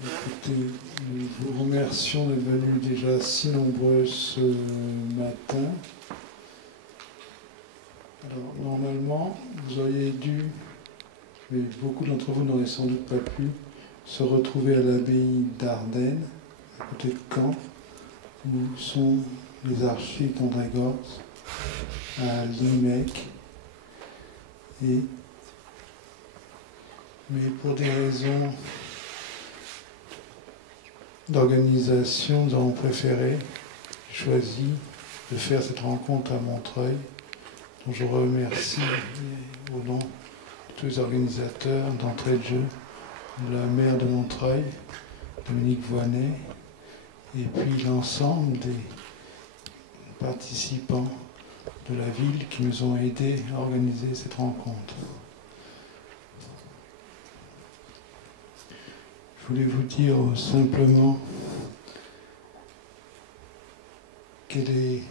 Écoutez, nous vous remercions d'être venus déjà si nombreux ce matin. Alors, normalement, vous auriez dû, mais beaucoup d'entre vous n'auraient sans doute pas pu, se retrouver à l'abbaye d'Ardenne, à côté de Caen, où sont les archives d'André Gorz, à Limec. Mais pour des raisons d'organisation, nous avons choisi de faire cette rencontre à Montreuil, dont je remercie au nom de tous les organisateurs d'entrée de jeu, la maire de Montreuil, Dominique Voinet, et puis l'ensemble des participants de la ville qui nous ont aidés à organiser cette rencontre. Je voulais vous dire simplement quelle est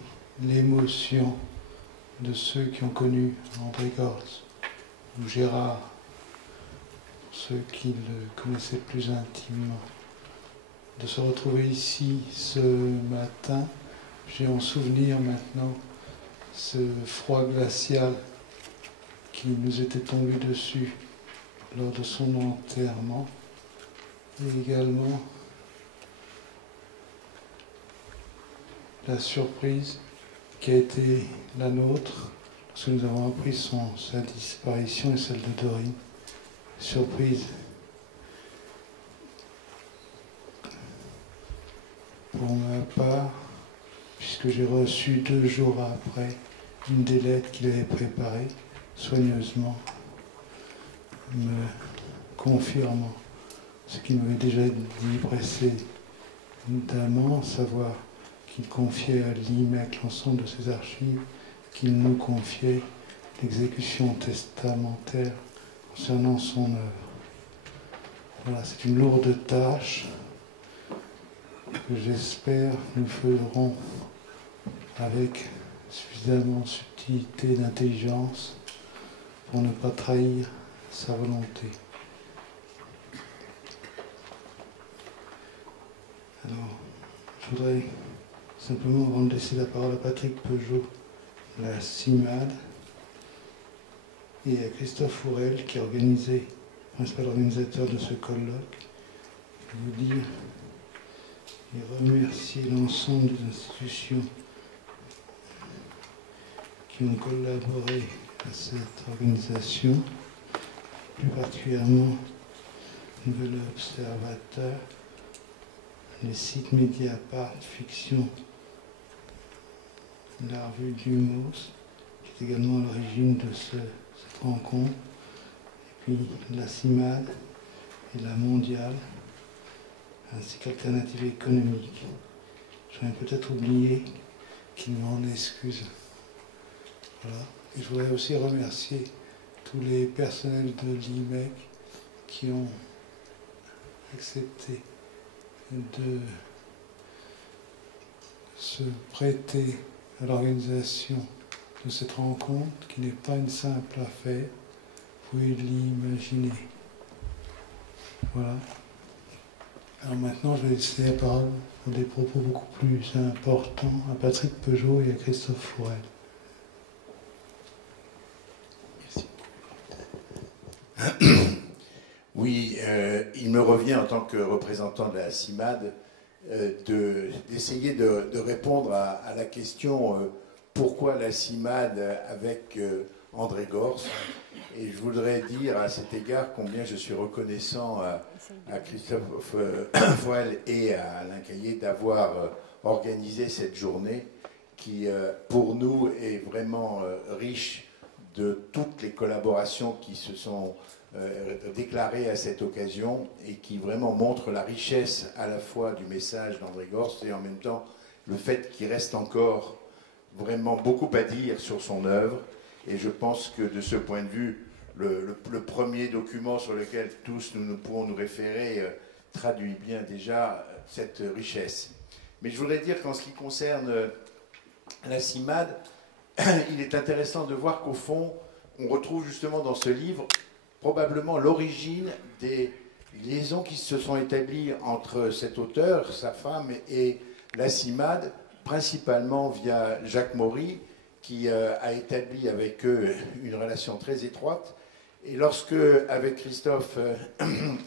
l'émotion de ceux qui ont connu André Gorz, ou Gérard, ceux qui le connaissaient plus intimement. De se retrouver ici ce matin, j'ai en souvenir maintenant ce froid glacial qui nous était tombé dessus lors de son enterrement, et également la surprise qui a été la nôtre lorsque nous avons appris sa disparition et celle de Dorine. Surprise pour ma part, puisque j'ai reçu 2 jours après une des lettres qu'il avait préparées soigneusement, me confirmant ce qu'il m'avait déjà dit précédemment, savoir qu'il confiait à l'IMEC l'ensemble de ses archives, qu'il nous confiait l'exécution testamentaire concernant son œuvre. Voilà, c'est une lourde tâche que j'espère nous ferons avec suffisamment de subtilité et d'intelligence pour ne pas trahir sa volonté. Alors, je voudrais simplement, avant de laisser la parole à Patrick Peugeot, la CIMAD, et à Christophe Fourel, qui est principal organisateur de ce colloque, vous dire et remercier l'ensemble des institutions qui ont collaboré à cette organisation, plus particulièrement Nouvel Observateur, les sites Mediapart, Fiction, la revue Lumos, qui est également à l'origine de cette rencontre, et puis la CIMAD et la Mondiale, ainsi qu'Alternative économique. J'en ai peut-être oublié, qu'ils m'en excusent. Voilà. Et je voudrais aussi remercier tous les personnels de l'IMEC qui ont accepté de se prêter à l'organisation de cette rencontre, qui n'est pas une simple affaire, vous pouvez l'imaginer. Voilà. Alors maintenant, je vais laisser la parole pour des propos beaucoup plus importants à Patrick Peugeot et à Christophe Fourel. Oui, il me revient en tant que représentant de la CIMAD d'essayer de répondre à la question pourquoi la CIMAD avec André Gorz. Et je voudrais dire à cet égard combien je suis reconnaissant à Christophe Foel et à Alain Caillé d'avoir organisé cette journée qui, pour nous, est vraiment riche de toutes les collaborations qui se sont déclarées à cette occasion et qui vraiment montrent la richesse à la fois du message d'André Gorz et en même temps le fait qu'il reste encore vraiment beaucoup à dire sur son œuvre. Et je pense que de ce point de vue, le premier document sur lequel tous nous pourrons nous référer traduit bien déjà cette richesse. Mais je voudrais dire qu'en ce qui concerne la CIMAD, il est intéressant de voir qu'au fond, on retrouve justement dans ce livre probablement l'origine des liaisons qui se sont établies entre cet auteur, sa femme et la CIMAD, principalement via Jacques Maury, qui a établi avec eux une relation très étroite. Et lorsque, avec Christophe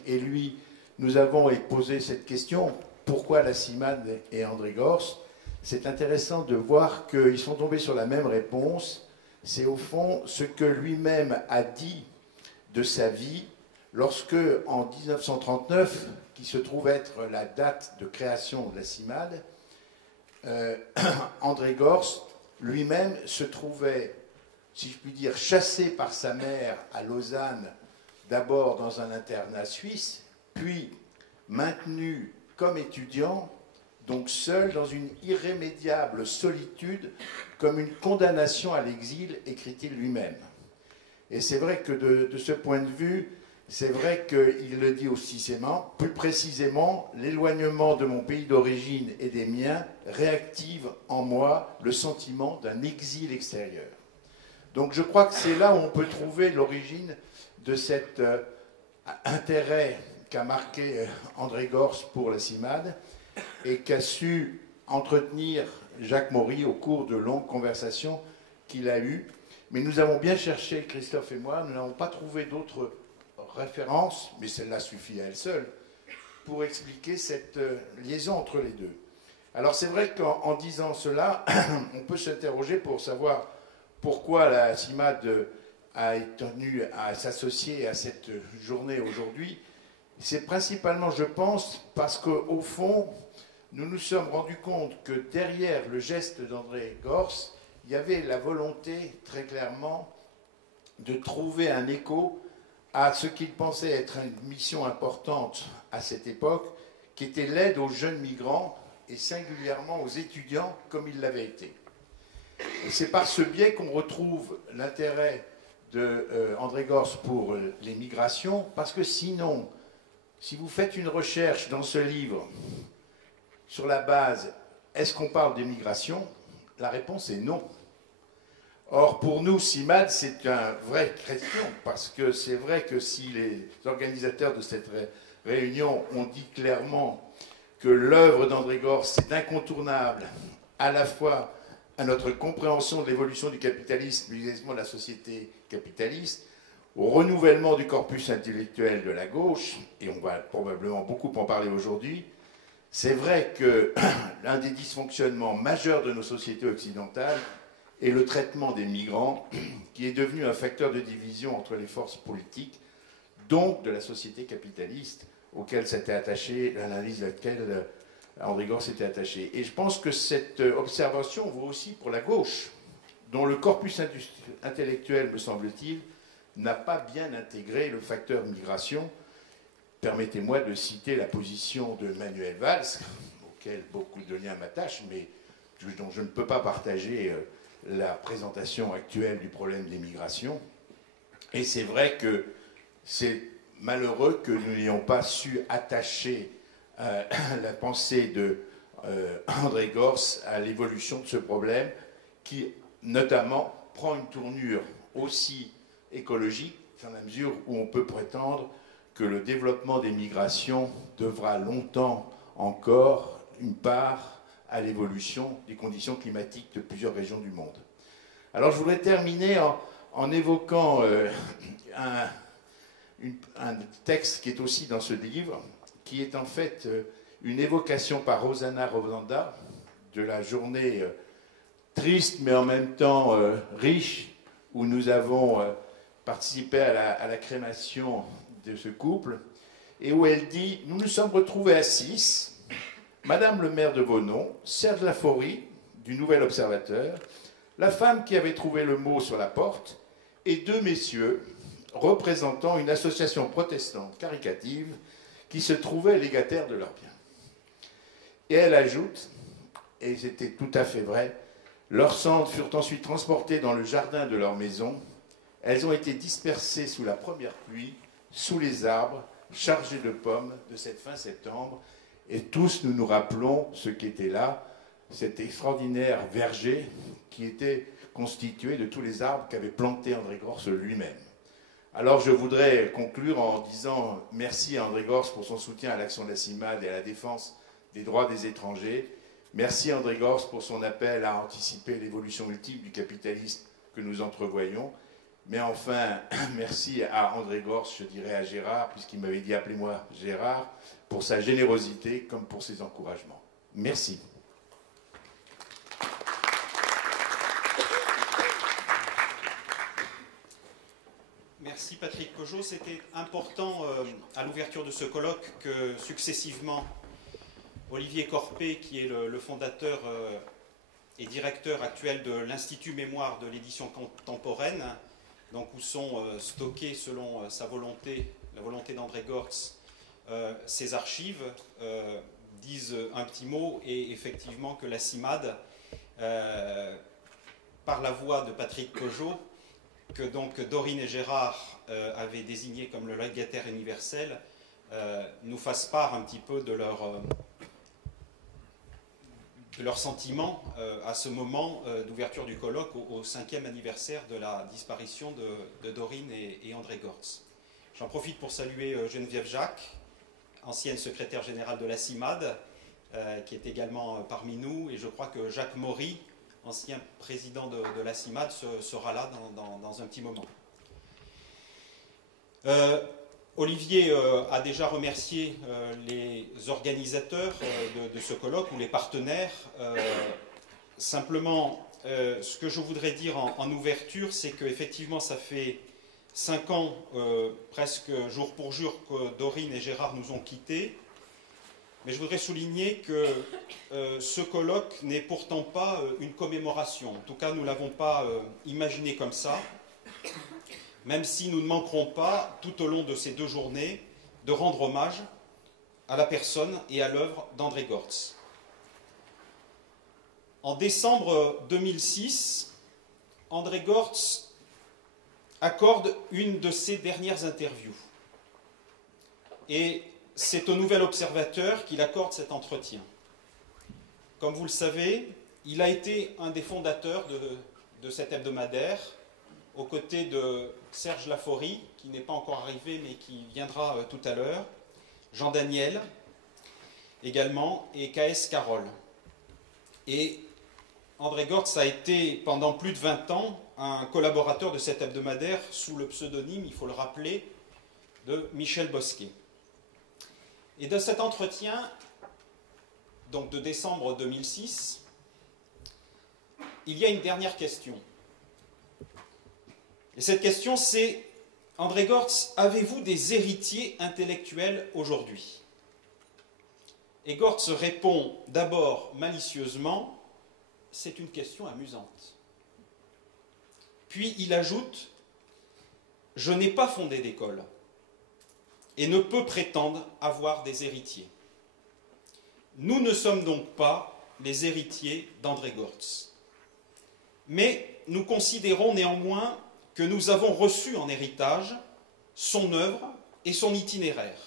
et lui, nous avons posé cette question, pourquoi la CIMAD et André Gorz, c'est intéressant de voir qu'ils sont tombés sur la même réponse. C'est au fond ce que lui-même a dit de sa vie lorsque, en 1939, qui se trouve être la date de création de la CIMAD, André Gorz lui-même se trouvait, si je puis dire, chassé par sa mère à Lausanne, d'abord dans un internat suisse, puis maintenu comme étudiant, donc seul dans une irrémédiable solitude, comme une condamnation à l'exil, écrit-il lui-même. Et c'est vrai que de ce point de vue, c'est vrai qu'il le dit aussi plus précisément, l'éloignement de mon pays d'origine et des miens réactive en moi le sentiment d'un exil extérieur. Donc je crois que c'est là où on peut trouver l'origine de cet intérêt qu'a marqué André Gorz pour la CIMAD et qu'a su entretenir Jacques Maury au cours de longues conversations qu'il a eues. Mais nous avons bien cherché, Christophe et moi, nous n'avons pas trouvé d'autres références, mais celle-là suffit à elle seule, pour expliquer cette liaison entre les deux. Alors c'est vrai qu'en disant cela, on peut s'interroger pour savoir pourquoi la CIMAD a tenu à s'associer à cette journée aujourd'hui. C'est principalement, je pense, parce qu'au fond, nous nous sommes rendus compte que derrière le geste d'André Gorz, il y avait la volonté, très clairement, de trouver un écho à ce qu'il pensait être une mission importante à cette époque, qui était l'aide aux jeunes migrants et singulièrement aux étudiants comme il l'avait été. Et c'est par ce biais qu'on retrouve l'intérêt d'André Gorz pour les migrations, parce que sinon, si vous faites une recherche dans ce livre sur la base « Est-ce qu'on parle des migrations ?», la réponse est non. Or, pour nous, CIMAD, c'est une vraie question, parce que c'est vrai que si les organisateurs de cette réunion ont dit clairement que l'œuvre d'André Gorz, c'est incontournable, à la fois à notre compréhension de l'évolution du capitalisme, mais également de la société capitaliste, au renouvellement du corpus intellectuel de la gauche, et on va probablement beaucoup en parler aujourd'hui, c'est vrai que l'un des dysfonctionnements majeurs de nos sociétés occidentales est le traitement des migrants, qui est devenu un facteur de division entre les forces politiques, donc de la société capitaliste, auquel s'était attaché, l'analyse à laquelle André Gorz s'était attaché. Et je pense que cette observation vaut aussi pour la gauche, dont le corpus intellectuel, me semble-t-il, n'a pas bien intégré le facteur migration. Permettez-moi de citer la position de Manuel Valls, auquel beaucoup de liens m'attachent, mais dont je ne peux pas partager la présentation actuelle du problème des migrations. Et c'est vrai que c'est malheureux que nous n'ayons pas su attacher la pensée de André Gorz à l'évolution de ce problème, qui notamment prend une tournure aussi écologique, dans la mesure où on peut prétendre que le développement des migrations devra longtemps encore une part à l'évolution des conditions climatiques de plusieurs régions du monde. Alors je voudrais terminer en évoquant un texte qui est aussi dans ce livre, qui est en fait une évocation par Rosana Rovanda de la journée triste mais en même temps riche, où nous avons participé à la crémation de ce couple, et où elle dit « Nous nous sommes retrouvés à 6, Madame le maire de Beaunon, Serge Laforie, du Nouvel Observateur, la femme qui avait trouvé le mot sur la porte, et 2 messieurs représentant une association protestante caricative qui se trouvaient légataires de leurs biens. » Et elle ajoute, et c'était tout à fait vrai, leurs cendres furent ensuite transportées dans le jardin de leur maison. Elles ont été dispersées sous la première pluie, sous les arbres, chargées de pommes de cette fin septembre. Et tous nous nous rappelons ce qu'était là, cet extraordinaire verger qui était constitué de tous les arbres qu'avait planté André Gorz lui-même. Alors je voudrais conclure en disant merci à André Gorz pour son soutien à l'action de la CIMAD et à la défense des droits des étrangers. Merci à André Gorz pour son appel à anticiper l'évolution multiple du capitalisme que nous entrevoyons. Mais enfin, merci à André Gorz, je dirais à Gérard, puisqu'il m'avait dit appelez-moi Gérard, pour sa générosité comme pour ses encouragements. Merci. Merci Patrick Cojot. C'était important à l'ouverture de ce colloque que successivement Olivier Corpé, qui est le fondateur et directeur actuel de l'Institut Mémoire de l'édition contemporaine, donc où sont stockées selon sa volonté, la volonté d'André Gorz, ses archives, disent un petit mot, et effectivement que la CIMAD, par la voix de Patrick Cojot, que donc Dorine et Gérard avaient désigné comme le légataire universel, nous fasse part un petit peu de leur sentiment à ce moment d'ouverture du colloque au 5e anniversaire de la disparition de Dorine et André Gorz. J'en profite pour saluer Geneviève Jacques, ancienne secrétaire générale de la CIMAD, qui est également parmi nous, et je crois que Jacques Maury, ancien président de la CIMAD, sera là dans un petit moment. Olivier a déjà remercié les organisateurs de ce colloque ou les partenaires. Simplement, ce que je voudrais dire en ouverture, c'est qu'effectivement, ça fait 5 ans, presque jour pour jour, que Dorine et Gérard nous ont quittés. Mais je voudrais souligner que ce colloque n'est pourtant pas une commémoration. En tout cas, nous ne l'avons pas imaginé comme ça, même si nous ne manquerons pas, tout au long de ces 2 journées, de rendre hommage à la personne et à l'œuvre d'André Gorz. En décembre 2006, André Gorz accorde une de ses dernières interviews. Et c'est au Nouvel Observateur qu'il accorde cet entretien. Comme vous le savez, il a été un des fondateurs de cet hebdomadaire, aux côtés de Serge Laforie, qui n'est pas encore arrivé, mais qui viendra tout à l'heure, Jean Daniel également, et K.S. Carroll. Et André Gorz a été, pendant plus de 20 ans, un collaborateur de cet hebdomadaire sous le pseudonyme, il faut le rappeler, de Michel Bosquet. Et de cet entretien, donc de décembre 2006, il y a une dernière question. Et cette question, c'est, André Gorz, avez-vous des héritiers intellectuels aujourd'hui? Et Gorz répond d'abord malicieusement, c'est une question amusante. Puis il ajoute, je n'ai pas fondé d'école et ne peut prétendre avoir des héritiers. Nous ne sommes donc pas les héritiers d'André Gorz. Mais nous considérons néanmoins que nous avons reçu en héritage son œuvre et son itinéraire.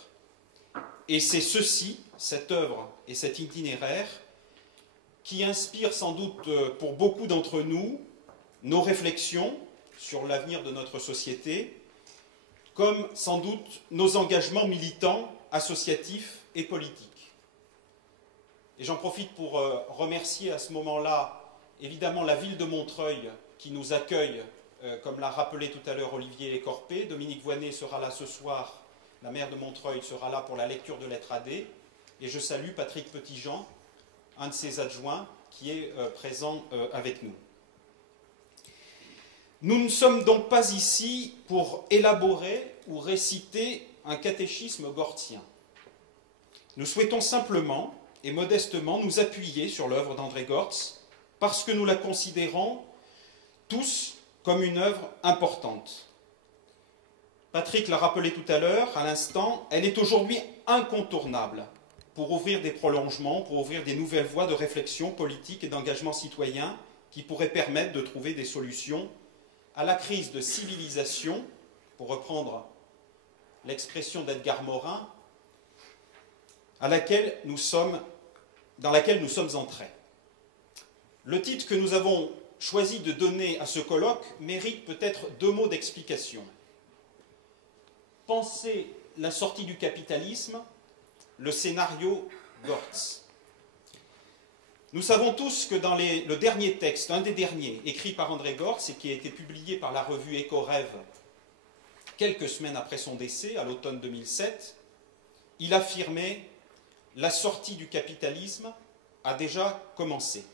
Et c'est ceci, cette œuvre et cet itinéraire, qui inspire sans doute pour beaucoup d'entre nous nos réflexions sur l'avenir de notre société, comme sans doute nos engagements militants, associatifs et politiques. Et j'en profite pour remercier à ce moment-là, évidemment, la ville de Montreuil qui nous accueille, comme l'a rappelé tout à l'heure Olivier Corpé. Dominique Voynet sera là ce soir, la maire de Montreuil sera là pour la lecture de lettres AD. Et je salue Patrick Petitjean, un de ses adjoints, qui est présent avec nous. Nous ne sommes donc pas ici pour élaborer ou réciter un catéchisme gortzien. Nous souhaitons simplement et modestement nous appuyer sur l'œuvre d'André Gorz parce que nous la considérons tous comme une œuvre importante. Patrick l'a rappelé tout à l'heure, à l'instant, elle est aujourd'hui incontournable pour ouvrir des prolongements, pour ouvrir des nouvelles voies de réflexion politique et d'engagement citoyen qui pourraient permettre de trouver des solutions à la crise de civilisation, pour reprendre l'expression d'Edgar Morin, dans laquelle nous sommes entrés. Le titre que nous avons choisi de donner à ce colloque mérite peut-être 2 mots d'explication. penser la sortie du capitalisme, le scénario Gortz. Nous savons tous que dans le dernier texte, un des derniers, écrit par André Gortz et qui a été publié par la revue Éco-Rêve quelques semaines après son décès, à l'automne 2007, il affirmait « La sortie du capitalisme a déjà commencé ».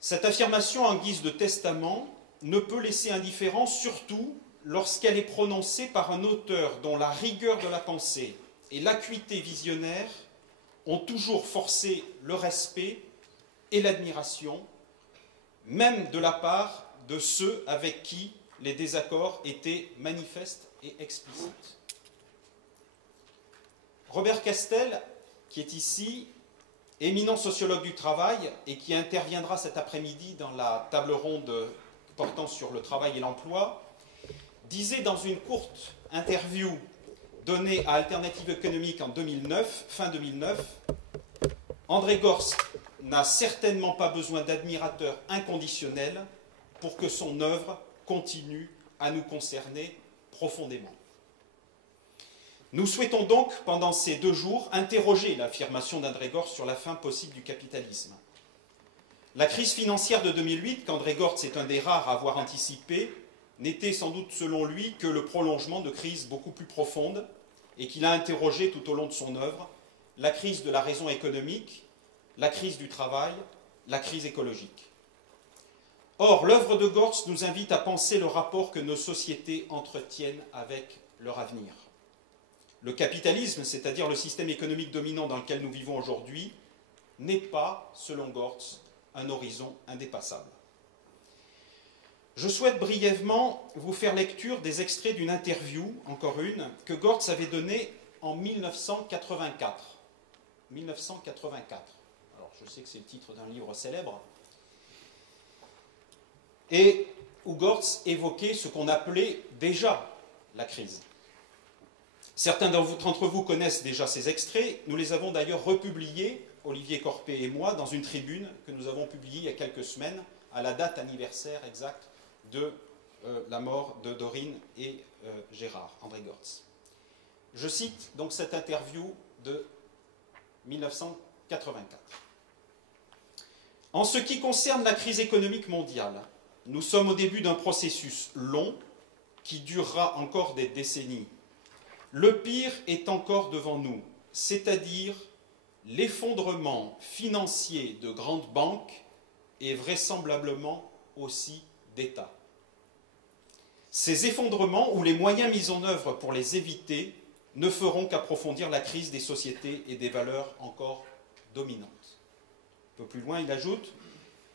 Cette affirmation en guise de testament ne peut laisser indifférent, surtout lorsqu'elle est prononcée par un auteur dont la rigueur de la pensée et l'acuité visionnaire ont toujours forcé le respect et l'admiration, même de la part de ceux avec qui les désaccords étaient manifestes et explicites. Robert Castel, qui est ici, éminent sociologue du travail et qui interviendra cet après-midi dans la table ronde portant sur le travail et l'emploi, disait dans une courte interview donnée à Alternative économique en 2009, fin 2009, André Gortz n'a certainement pas besoin d'admirateurs inconditionnels pour que son œuvre continue à nous concerner profondément. Nous souhaitons donc, pendant ces 2 jours, interroger l'affirmation d'André Gortz sur la fin possible du capitalisme. La crise financière de 2008, qu'André Gortz est un des rares à avoir anticipé, n'était sans doute, selon lui, que le prolongement de crises beaucoup plus profondes et qu'il a interrogé tout au long de son œuvre, la crise de la raison économique, la crise du travail, la crise écologique. Or, l'œuvre de Gortz nous invite à penser le rapport que nos sociétés entretiennent avec leur avenir. Le capitalisme, c'est-à-dire le système économique dominant dans lequel nous vivons aujourd'hui, n'est pas, selon Gortz, un horizon indépassable. Je souhaite brièvement vous faire lecture des extraits d'une interview, encore une, que Gortz avait donnée en 1984. 1984. Alors, je sais que c'est le titre d'un livre célèbre. Et où Gortz évoquait ce qu'on appelait déjà la crise. Certains d'entre vous connaissent déjà ces extraits. Nous les avons d'ailleurs republiés, Olivier Corpé et moi, dans une tribune que nous avons publiée il y a quelques semaines, à la date anniversaire exacte de la mort de Dorine et Gérard, André Gortz. Je cite donc cette interview de 1984. En ce qui concerne la crise économique mondiale, nous sommes au début d'un processus long qui durera encore des décennies. Le pire est encore devant nous, c'est-à-dire l'effondrement financier de grandes banques et vraisemblablement aussi d'États. Ces effondrements ou les moyens mis en œuvre pour les éviter ne feront qu'approfondir la crise des sociétés et des valeurs encore dominantes. Un peu plus loin, il ajoute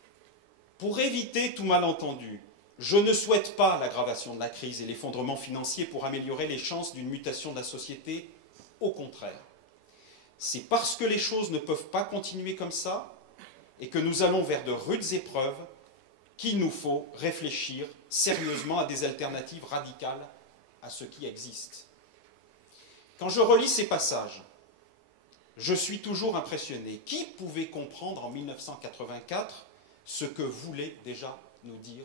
« Pour éviter tout malentendu, je ne souhaite pas l'aggravation de la crise et l'effondrement financier pour améliorer les chances d'une mutation de la société. Au contraire, c'est parce que les choses ne peuvent pas continuer comme ça et que nous allons vers de rudes épreuves qu'il nous faut réfléchir sérieusement à des alternatives radicales à ce qui existe. » Quand je relis ces passages, je suis toujours impressionné. Qui pouvait comprendre en 1984 ce que voulait déjà nous dire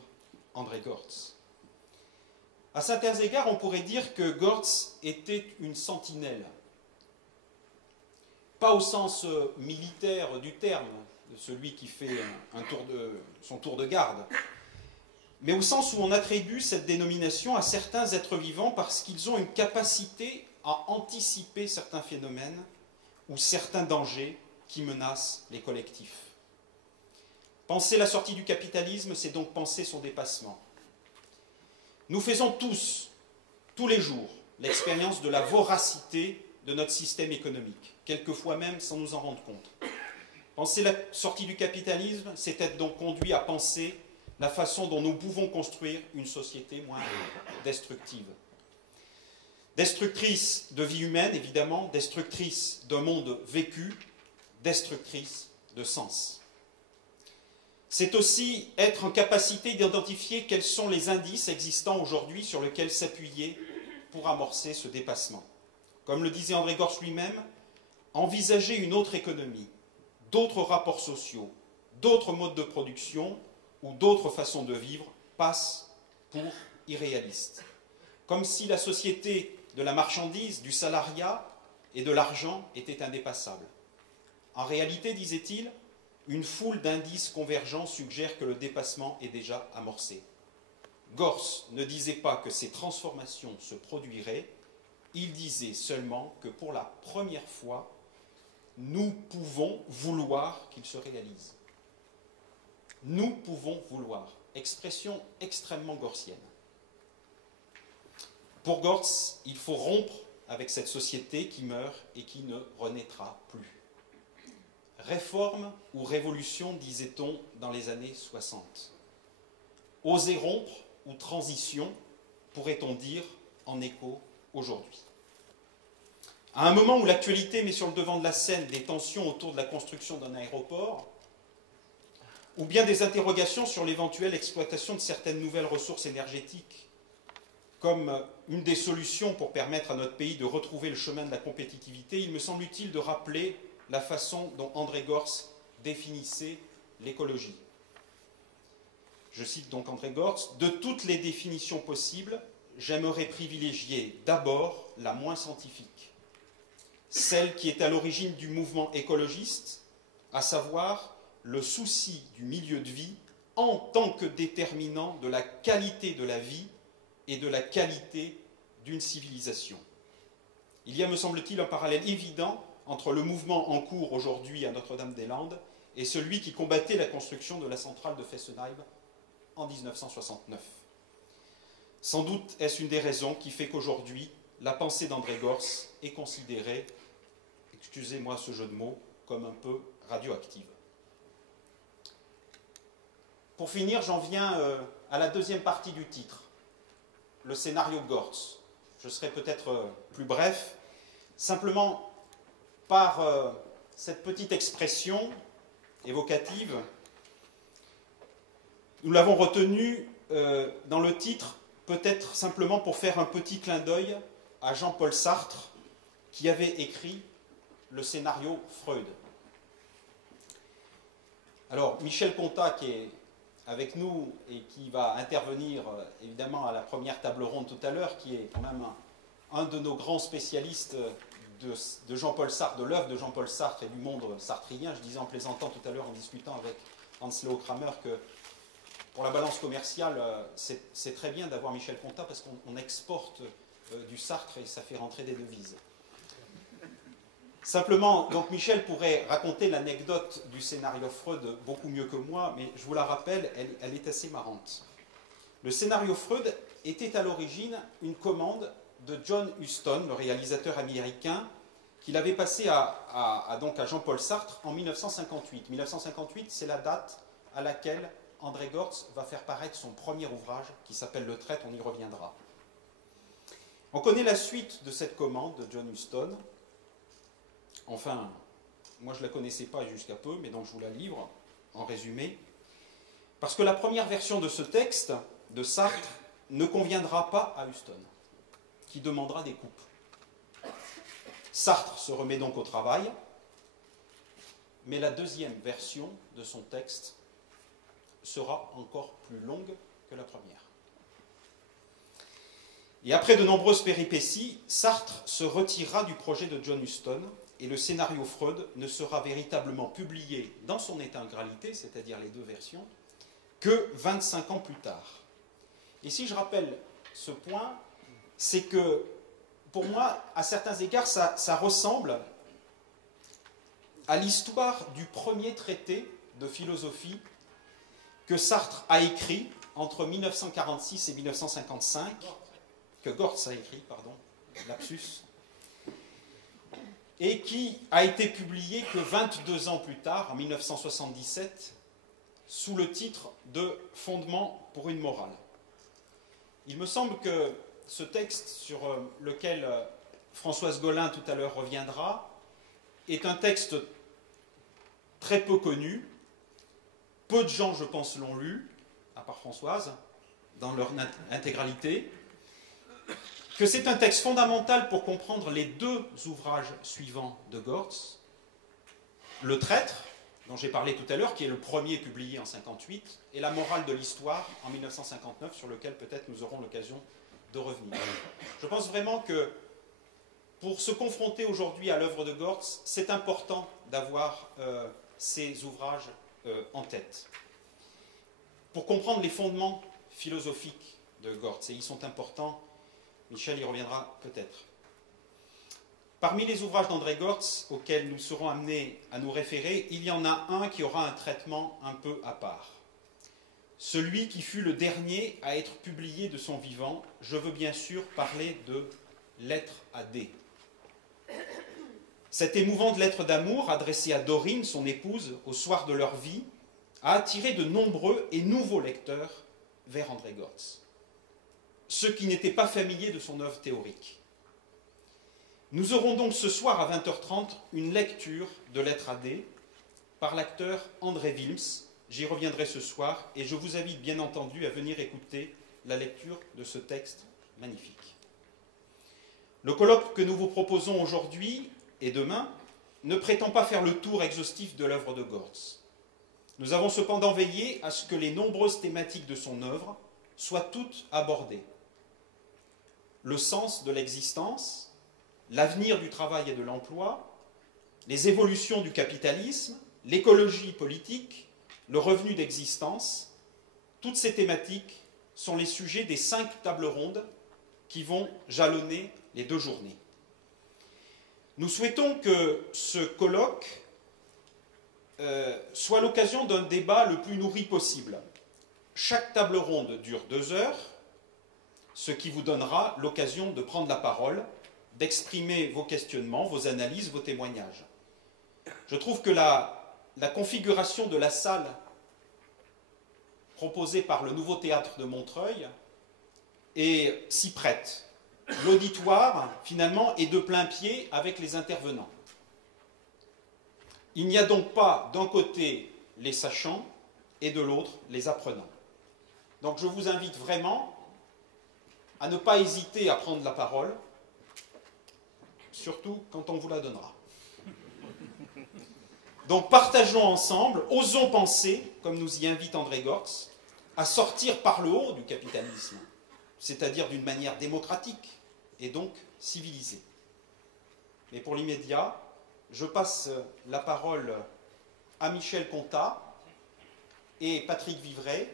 André Gortz? À certains égards, on pourrait dire que Gortz était une sentinelle. Pas au sens militaire du terme, de celui qui fait son tour de garde, mais au sens où on attribue cette dénomination à certains êtres vivants parce qu'ils ont une capacité à anticiper certains phénomènes ou certains dangers qui menacent les collectifs. Penser la sortie du capitalisme, c'est donc penser son dépassement. Nous faisons tous les jours, l'expérience de la voracité de notre système économique, quelquefois même sans nous en rendre compte. Penser la sortie du capitalisme, c'est être donc conduit à penser la façon dont nous pouvons construire une société moins destructive. Destructrice de vie humaine, évidemment, destructrice d'un monde vécu, destructrice de sens. C'est aussi être en capacité d'identifier quels sont les indices existants aujourd'hui sur lesquels s'appuyer pour amorcer ce dépassement. Comme le disait André Gortz lui-même, envisager une autre économie, d'autres rapports sociaux, d'autres modes de production ou d'autres façons de vivre passe pour irréaliste. comme si la société de la marchandise, du salariat et de l'argent était indépassable. En réalité, disait-il, une foule d'indices convergents suggère que le dépassement est déjà amorcé. Gortz ne disait pas que ces transformations se produiraient, il disait seulement que pour la première fois, nous pouvons vouloir qu'ils se réalisent. Nous pouvons vouloir. Expression extrêmement gortzienne. Pour Gortz, il faut rompre avec cette société qui meurt et qui ne renaîtra plus. Réforme ou révolution, disait-on dans les années 60. Oser rompre ou transition, pourrait-on dire en écho aujourd'hui. À un moment où l'actualité met sur le devant de la scène des tensions autour de la construction d'un aéroport, ou bien des interrogations sur l'éventuelle exploitation de certaines nouvelles ressources énergétiques, comme une des solutions pour permettre à notre pays de retrouver le chemin de la compétitivité, il me semble utile de rappeler la façon dont André Gortz définissait l'écologie. Je cite donc André Gortz, « De toutes les définitions possibles, j'aimerais privilégier d'abord la moins scientifique, celle qui est à l'origine du mouvement écologiste, à savoir le souci du milieu de vie en tant que déterminant de la qualité de la vie et de la qualité d'une civilisation. » Il y a, me semble-t-il, un parallèle évident entre le mouvement en cours aujourd'hui à Notre-Dame-des-Landes et celui qui combattait la construction de la centrale de Fessenheim en 1969. Sans doute est-ce une des raisons qui fait qu'aujourd'hui, la pensée d'André Gortz est considérée, excusez-moi ce jeu de mots, comme un peu radioactive. Pour finir, j'en viens à la deuxième partie du titre, le scénario Gortz. Je serai peut-être plus bref, simplement par cette petite expression évocative. Nous l'avons retenu dans le titre, peut-être simplement pour faire un petit clin d'œil à Jean-Paul Sartre, qui avait écrit le scénario Freud. Alors, Michel Contat, qui est avec nous et qui va intervenir évidemment à la première table ronde tout à l'heure, qui est quand même un de nos grands spécialistes de Jean-Paul Sartre, de l'œuvre de Jean-Paul Sartre et du monde sartrien. Je disais en plaisantant tout à l'heure, en discutant avec Hans-Leo Kramer, que pour la balance commerciale, c'est très bien d'avoir Michel Contat parce qu'on exporte du Sartre et ça fait rentrer des devises. Simplement, donc Michel pourrait raconter l'anecdote du scénario Freud beaucoup mieux que moi, mais je vous la rappelle, elle est assez marrante. Le scénario Freud était à l'origine une commande de John Huston, le réalisateur américain, qu'il avait passé à Jean-Paul Sartre en 1958. 1958, c'est la date à laquelle André Gortz va faire paraître son premier ouvrage qui s'appelle Le Traître, on y reviendra. On connaît la suite de cette commande de John Huston. Enfin, moi je ne la connaissais pas jusqu'à peu, mais donc je vous la livre en résumé. Parce que la première version de ce texte de Sartre ne conviendra pas à Huston, qui demandera des coupes. Sartre se remet donc au travail, mais la deuxième version de son texte sera encore plus longue que la première. Et après de nombreuses péripéties, Sartre se retirera du projet de John Huston et le scénario Freud ne sera véritablement publié dans son intégralité, c'est-à-dire les deux versions, que 25 ans plus tard. Et si je rappelle ce point, c'est que, pour moi, à certains égards, ça ressemble à l'histoire du premier traité de philosophie que Sartre a écrit entre 1946 et 1955, que Gortz a écrit, pardon, lapsus, et qui a été publié que 22 ans plus tard, en 1977, sous le titre de « Fondement pour une morale ». Il me semble que ce texte sur lequel Françoise Golin tout à l'heure reviendra est un texte très peu connu. Peu de gens, je pense, l'ont lu, à part Françoise, dans leur intégralité. Que c'est un texte fondamental pour comprendre les deux ouvrages suivants de Gortz. Le Traître, dont j'ai parlé tout à l'heure, qui est le premier publié en 1958, et La morale de l'histoire en 1959, sur lequel peut-être nous aurons l'occasion de revenir. Je pense vraiment que pour se confronter aujourd'hui à l'œuvre de Gortz, c'est important d'avoir ces ouvrages en tête. Pour comprendre les fondements philosophiques de Gortz, et ils sont importants, Michel y reviendra peut-être. Parmi les ouvrages d'André Gortz auxquels nous serons amenés à nous référer, il y en a un qui aura un traitement un peu à part. Celui qui fut le dernier à être publié de son vivant, je veux bien sûr parler de Lettre à D. Cette émouvante lettre d'amour adressée à Dorine, son épouse, au soir de leur vie, a attiré de nombreux et nouveaux lecteurs vers André Gortz, ceux qui n'étaient pas familiers de son œuvre théorique. Nous aurons donc ce soir à 20h30 une lecture de Lettre à D par l'acteur André Wilms. J'y reviendrai ce soir et je vous invite bien entendu à venir écouter la lecture de ce texte magnifique. Le colloque que nous vous proposons aujourd'hui et demain ne prétend pas faire le tour exhaustif de l'œuvre de Gortz. Nous avons cependant veillé à ce que les nombreuses thématiques de son œuvre soient toutes abordées. Le sens de l'existence, l'avenir du travail et de l'emploi, les évolutions du capitalisme, l'écologie politique, le revenu d'existence, toutes ces thématiques sont les sujets des 5 tables rondes qui vont jalonner les 2 journées. Nous souhaitons que ce colloque soit l'occasion d'un débat le plus nourri possible. Chaque table ronde dure 2 heures, ce qui vous donnera l'occasion de prendre la parole, d'exprimer vos questionnements, vos analyses, vos témoignages. Je trouve que la configuration de la salle proposée par le nouveau théâtre de Montreuil s'y prête. L'auditoire, finalement, est de plein pied avec les intervenants. Il n'y a donc pas d'un côté les sachants et de l'autre les apprenants. Donc je vous invite vraiment à ne pas hésiter à prendre la parole, surtout quand on vous la donnera. Donc partageons ensemble, osons penser, comme nous y invite André Gortz, à sortir par le haut du capitalisme, c'est-à-dire d'une manière démocratique et donc civilisée. Mais pour l'immédiat, je passe la parole à Michel Contat et Patrick Vivray.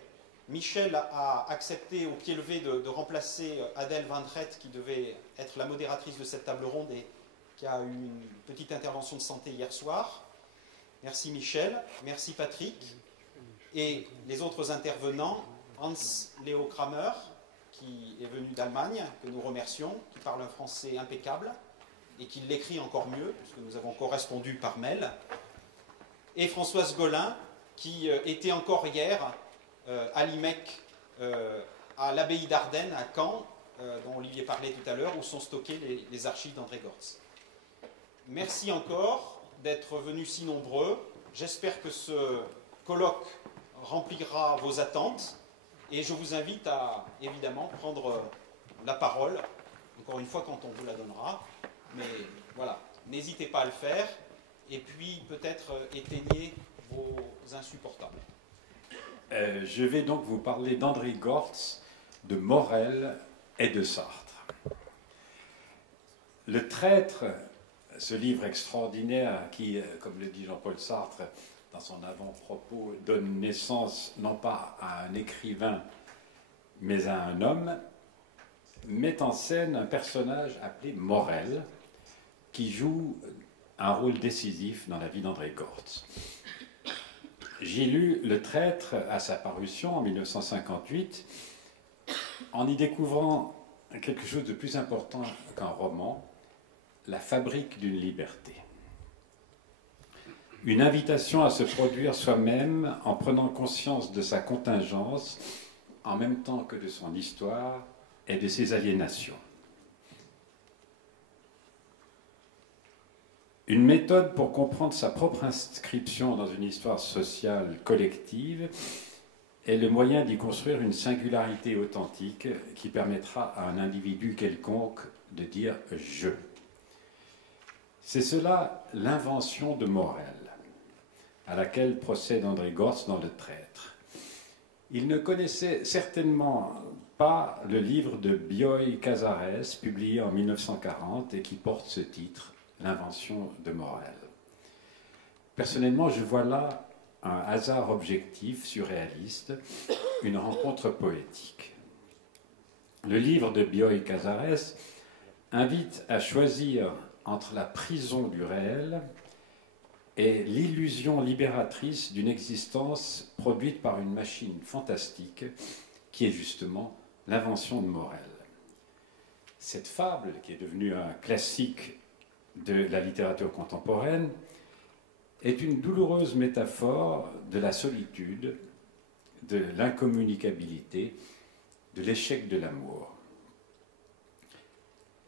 Michel a accepté au pied levé de remplacer Adèle Vendret, qui devait être la modératrice de cette table ronde et qui a eu une petite intervention de santé hier soir. Merci Michel, merci Patrick. Et les autres intervenants, Hans-Léo Kramer, qui est venu d'Allemagne, que nous remercions, qui parle un français impeccable et qui l'écrit encore mieux, puisque nous avons correspondu par mail, et Françoise Golin, qui était encore hier à l'IMEC, à l'abbaye d'Ardenne, à Caen, dont Olivier parlait tout à l'heure, où sont stockées les archives d'André Gortz. Merci encore d'être venus si nombreux. J'espère que ce colloque remplira vos attentes et je vous invite à, évidemment, prendre la parole, encore une fois, quand on vous la donnera. Mais voilà, n'hésitez pas à le faire et puis peut-être éteignez vos insupportables. Je vais donc vous parler d'André Gortz, de Morel et de Sartre. Le Traître, ce livre extraordinaire qui, comme le dit Jean-Paul Sartre dans son avant-propos, donne naissance non pas à un écrivain, mais à un homme, met en scène un personnage appelé Morel, qui joue un rôle décisif dans la vie d'André Gortz. J'ai lu Le Traître à sa parution en 1958, en y découvrant quelque chose de plus important qu'un roman, La fabrique d'une liberté. Une invitation à se produire soi-même en prenant conscience de sa contingence, en même temps que de son histoire et de ses aliénations. Une méthode pour comprendre sa propre inscription dans une histoire sociale collective est le moyen d'y construire une singularité authentique qui permettra à un individu quelconque de dire « je ». C'est cela l'invention de Morel, à laquelle procède André Gortz dans Le Traître. Il ne connaissait certainement par le livre de Bioy Casares, publié en 1940 et qui porte ce titre, L'invention de Morel. Personnellement, je vois là un hasard objectif, surréaliste, une rencontre poétique. Le livre de Bioy Casares invite à choisir entre la prison du réel et l'illusion libératrice d'une existence produite par une machine fantastique qui est justement l'invention de Morel. Cette fable, qui est devenue un classique de la littérature contemporaine, est une douloureuse métaphore de la solitude, de l'incommunicabilité, de l'échec de l'amour.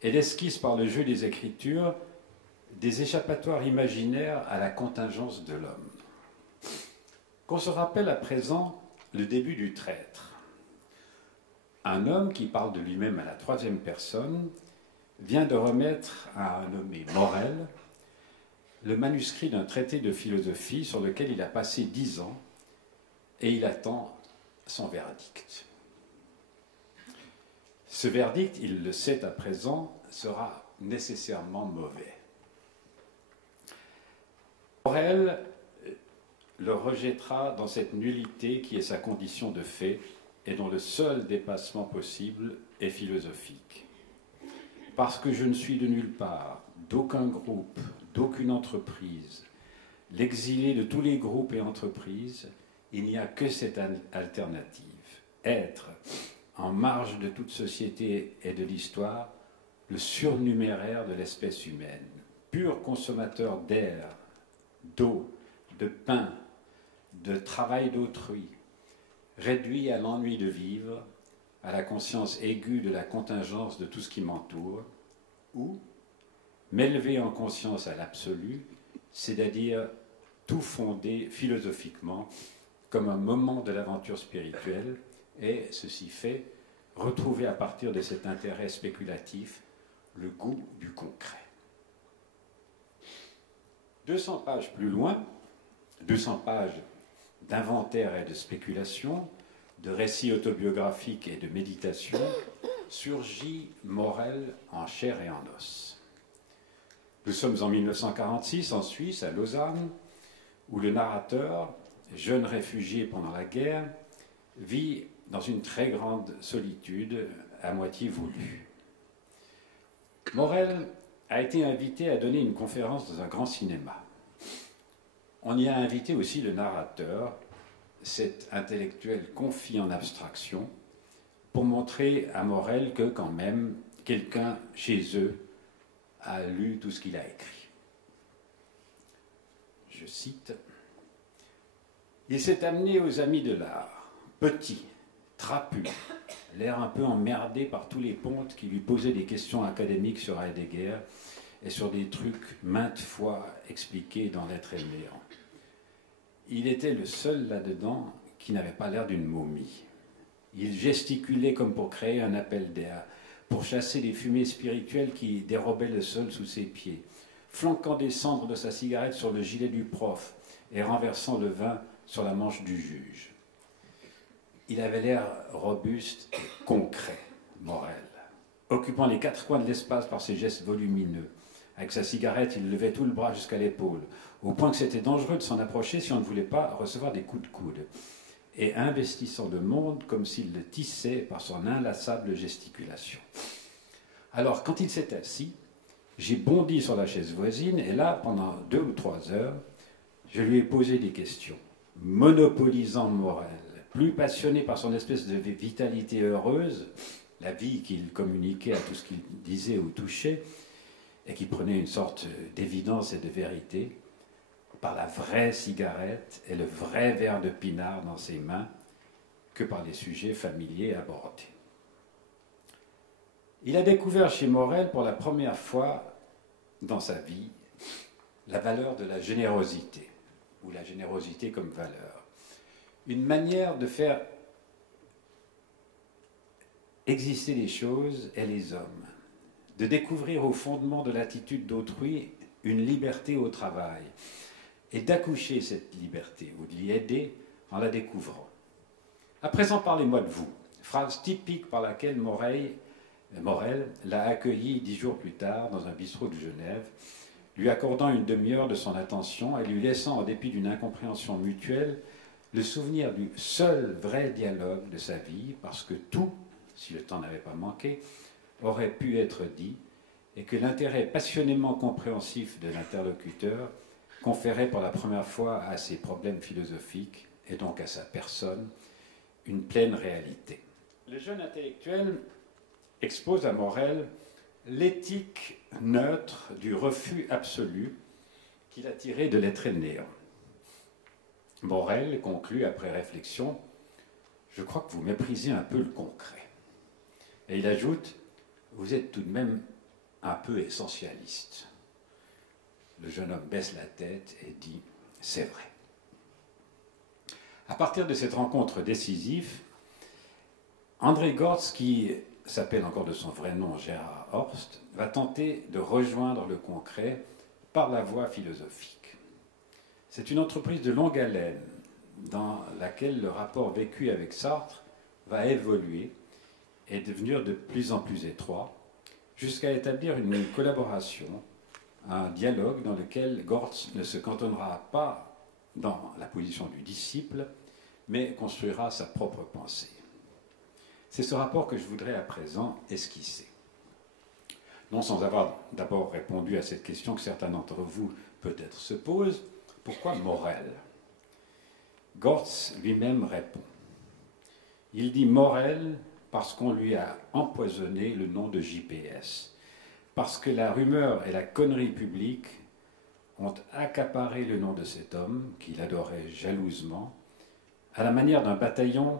Elle esquisse par le jeu des écritures des échappatoires imaginaires à la contingence de l'homme. Qu'on se rappelle à présent le début du Traître. Un homme qui parle de lui-même à la troisième personne vient de remettre à un nommé Morel le manuscrit d'un traité de philosophie sur lequel il a passé 10 ans et il attend son verdict. Ce verdict, il le sait à présent, sera nécessairement mauvais. Morel le rejettera dans cette nullité qui est sa condition de fait et dont le seul dépassement possible est philosophique. Parce que je ne suis de nulle part, d'aucun groupe, d'aucune entreprise, l'exilé de tous les groupes et entreprises, il n'y a que cette alternative, être, en marge de toute société et de l'histoire, le surnuméraire de l'espèce humaine, pur consommateur d'air, d'eau, de pain, de travail d'autrui, réduit à l'ennui de vivre, à la conscience aiguë de la contingence de tout ce qui m'entoure, ou m'élever en conscience à l'absolu, c'est-à-dire tout fonder philosophiquement comme un moment de l'aventure spirituelle, et, ceci fait, retrouver à partir de cet intérêt spéculatif le goût du concret. 200 pages plus loin, 200 pages d'inventaire et de spéculation, de récits autobiographiques et de méditation, surgit Morel en chair et en os. Nous sommes en 1946 en Suisse, à Lausanne, où le narrateur, jeune réfugié pendant la guerre, vit dans une très grande solitude, à moitié voulue. Morel a été invité à donner une conférence dans un grand cinéma. On y a invité aussi le narrateur, cet intellectuel confit en abstraction, pour montrer à Morel que, quand même, quelqu'un chez eux a lu tout ce qu'il a écrit. Je cite, « Il s'est amené aux amis de l'art, petit, trapu, l'air un peu emmerdé par tous les pontes qui lui posaient des questions académiques sur Heidegger et sur des trucs maintes fois expliqués dans l'être aimé. Il était le seul là-dedans qui n'avait pas l'air d'une momie. Il gesticulait comme pour créer un appel d'air, pour chasser les fumées spirituelles qui dérobaient le sol sous ses pieds, flanquant des cendres de sa cigarette sur le gilet du prof et renversant le vin sur la manche du juge. Il avait l'air robuste et concret, Morel, occupant les 4 coins de l'espace par ses gestes volumineux. Avec sa cigarette, il levait tout le bras jusqu'à l'épaule, au point que c'était dangereux de s'en approcher si on ne voulait pas recevoir des coups de coude, et investissant le monde comme s'il le tissait par son inlassable gesticulation. Alors, quand il s'est assis, j'ai bondi sur la chaise voisine, et là, pendant 2 ou 3 heures, je lui ai posé des questions, monopolisant Morel, plus passionné par son espèce de vitalité heureuse, la vie qu'il communiquait à tout ce qu'il disait ou touchait, et qui prenait une sorte d'évidence et de vérité, par la vraie cigarette et le vrai verre de pinard dans ses mains, que par les sujets familiers abordés. Il a découvert chez Morel pour la première fois dans sa vie la valeur de la générosité, ou la générosité comme valeur. Une manière de faire exister les choses et les hommes, de découvrir au fondement de l'attitude d'autrui une liberté au travail, et d'accoucher cette liberté, ou de l'y aider en la découvrant. À présent, parlez-moi de vous. phrase typique par laquelle Morel l'a accueilli 10 jours plus tard dans un bistrot de Genève, lui accordant une demi-heure de son attention et lui laissant, en dépit d'une incompréhension mutuelle, le souvenir du seul vrai dialogue de sa vie, parce que tout, si le temps n'avait pas manqué, aurait pu être dit, et que l'intérêt passionnément compréhensif de l'interlocuteur conférait pour la première fois à ses problèmes philosophiques, et donc à sa personne, une pleine réalité. Le jeune intellectuel expose à Morel l'éthique neutre du refus absolu qu'il a tiré de l'être et le néant. Morel conclut après réflexion « Je crois que vous méprisez un peu le concret ». Et il ajoute « Vous êtes tout de même un peu essentialiste ». Le jeune homme baisse la tête et dit « C'est vrai ». À partir de cette rencontre décisive, André Gorz, qui s'appelle encore de son vrai nom Gérard Horst, va tenter de rejoindre le concret par la voie philosophique. C'est une entreprise de longue haleine dans laquelle le rapport vécu avec Sartre va évoluer et devenir de plus en plus étroit, jusqu'à établir une collaboration, un dialogue dans lequel Gorz ne se cantonnera pas dans la position du disciple, mais construira sa propre pensée. C'est ce rapport que je voudrais à présent esquisser. Non sans avoir d'abord répondu à cette question que certains d'entre vous peut-être se posent, pourquoi Morel? Gorz lui-même répond. Il dit Morel parce qu'on lui a empoisonné le nom de JPS, parce que la rumeur et la connerie publique ont accaparé le nom de cet homme qu'il adorait jalousement, à la manière d'un bataillon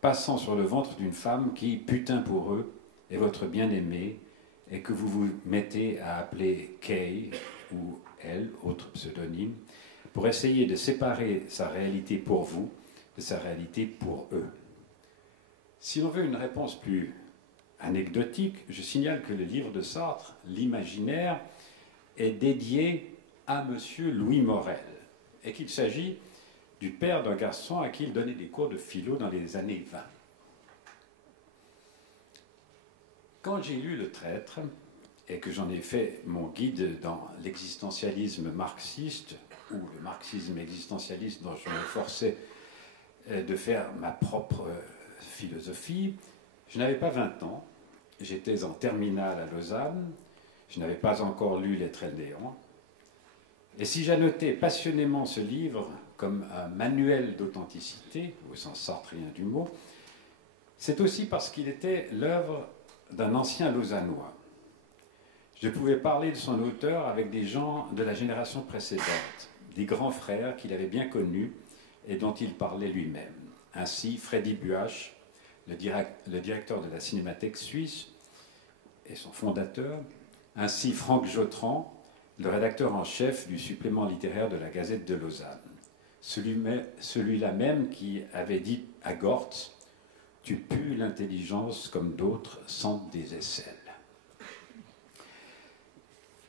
passant sur le ventre d'une femme qui, putain pour eux, est votre bien-aimé et que vous vous mettez à appeler Kay ou elle, autre pseudonyme, pour essayer de séparer sa réalité pour vous de sa réalité pour eux. Si l'on veut une réponse plus anecdotique, je signale que le livre de Sartre, L'Imaginaire, est dédié à M. Louis Morel et qu'il s'agit du père d'un garçon à qui il donnait des cours de philo dans les années 20. Quand j'ai lu Le Traître, et que j'en ai fait mon guide dans l'existentialisme marxiste, ou le marxisme existentialiste dont je me forçais de faire ma propre philosophie, je n'avais pas 20 ans, j'étais en terminale à Lausanne, je n'avais pas encore lu L'être et le néant, et si j'annotais passionnément ce livre comme un manuel d'authenticité, au sens sartrien du mot, c'est aussi parce qu'il était l'œuvre d'un ancien lausannois. Je pouvais parler de son auteur avec des gens de la génération précédente, des grands frères qu'il avait bien connus et dont il parlait lui-même. Ainsi, Freddy Buach, le directeur de la Cinémathèque suisse et son fondateur, ainsi Franck Jotran, le rédacteur en chef du supplément littéraire de la Gazette de Lausanne. Celui-là même qui avait dit à Gorz « Tu pues l'intelligence comme d'autres sentent des aisselles ».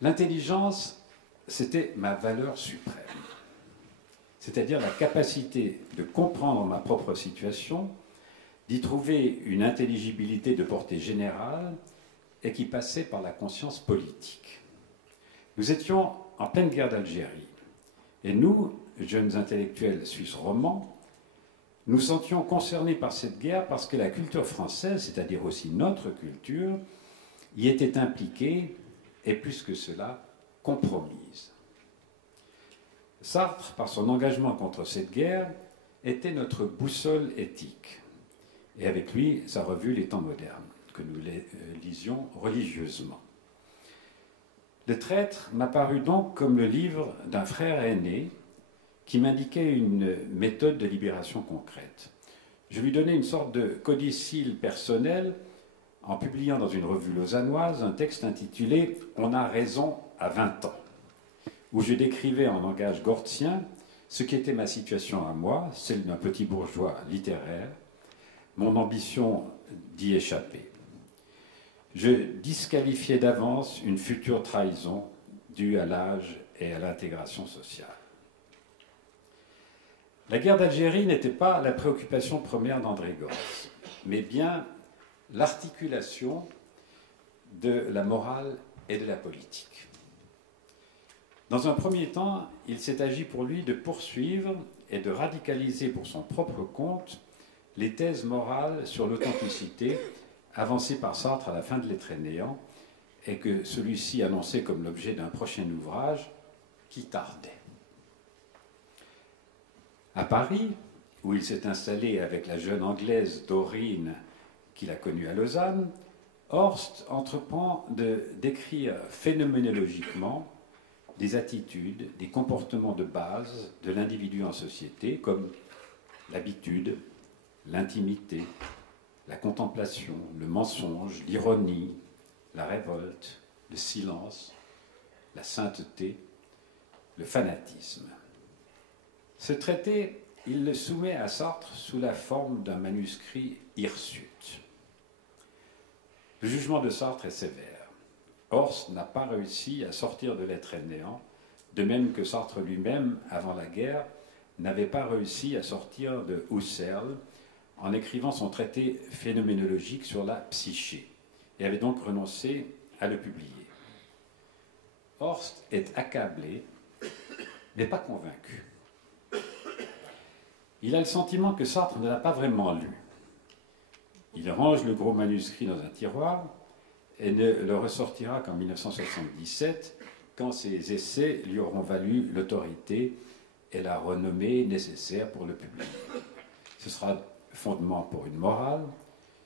L'intelligence, c'était ma valeur suprême, c'est-à-dire la capacité de comprendre ma propre situation, d'y trouver une intelligibilité de portée générale et qui passait par la conscience politique. Nous étions en pleine guerre d'Algérie et nous, jeunes intellectuels suisses romans, nous sentions concernés par cette guerre parce que la culture française, c'est-à-dire aussi notre culture, y était impliquée et plus que cela, compromise. Sartre, par son engagement contre cette guerre, était notre boussole éthique. Et avec lui, sa revue Les Temps modernes, que nous lisions religieusement. Le Traître m'apparut donc comme le livre d'un frère aîné qui m'indiquait une méthode de libération concrète. Je lui donnais une sorte de codicille personnel en publiant dans une revue lausannoise un texte intitulé « On a raison à 20 ans », où je décrivais en langage gortzien ce qui était ma situation à moi, celle d'un petit bourgeois littéraire, mon ambition d'y échapper. Je disqualifiais d'avance une future trahison due à l'âge et à l'intégration sociale. La guerre d'Algérie n'était pas la préoccupation première d'André Gorz. mais bien l'articulation de la morale et de la politique. Dans un premier temps, il s'est agi pour lui de poursuivre et de radicaliser pour son propre compte les thèses morales sur l'authenticité avancées par Sartre à la fin de L'Être et Néant, et que celui-ci annonçait comme l'objet d'un prochain ouvrage qui tardait. À Paris, où il s'est installé avec la jeune Anglaise Dorine, qu'il a connue à Lausanne, Horst entreprend de décrire phénoménologiquement des attitudes, des comportements de base de l'individu en société, comme l'habitude, l'intimité, la contemplation, le mensonge, l'ironie, la révolte, le silence, la sainteté, le fanatisme. Ce traité, il le soumet à Sartre sous la forme d'un manuscrit hirsute. Le jugement de Sartre est sévère. Horst n'a pas réussi à sortir de L'Être et Néant, de même que Sartre lui-même, avant la guerre, n'avait pas réussi à sortir de Husserl en écrivant son traité phénoménologique sur la psyché, et avait donc renoncé à le publier. Horst est accablé, mais pas convaincu. Il a le sentiment que Sartre ne l'a pas vraiment lu. Il range le gros manuscrit dans un tiroir et ne le ressortira qu'en 1977, quand ses essais lui auront valu l'autorité et la renommée nécessaires pour le publier. Ce sera fondement pour une morale,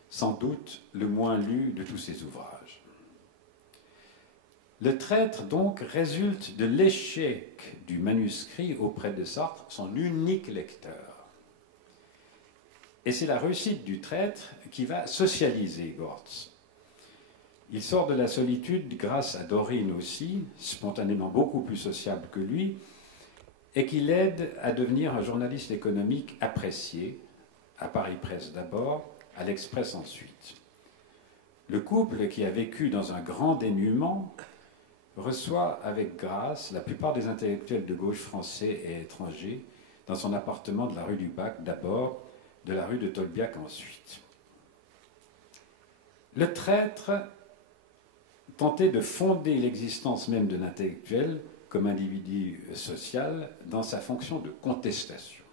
sans doute le moins lu de tous ses ouvrages. Le traître, donc, résulte de l'échec du manuscrit auprès de Sartre, son unique lecteur. Et c'est la réussite du traître qui va socialiser Gortz. Il sort de la solitude grâce à Dorine aussi, spontanément beaucoup plus sociable que lui, et qui l'aide à devenir un journaliste économique apprécié, à Paris Presse d'abord, à l'Express ensuite. Le couple, qui a vécu dans un grand dénuement, reçoit avec grâce la plupart des intellectuels de gauche français et étrangers dans son appartement de la rue du Bac d'abord, de la rue de Tolbiac ensuite. Le traître tentait de fonder l'existence même de l'intellectuel comme individu social dans sa fonction de contestation.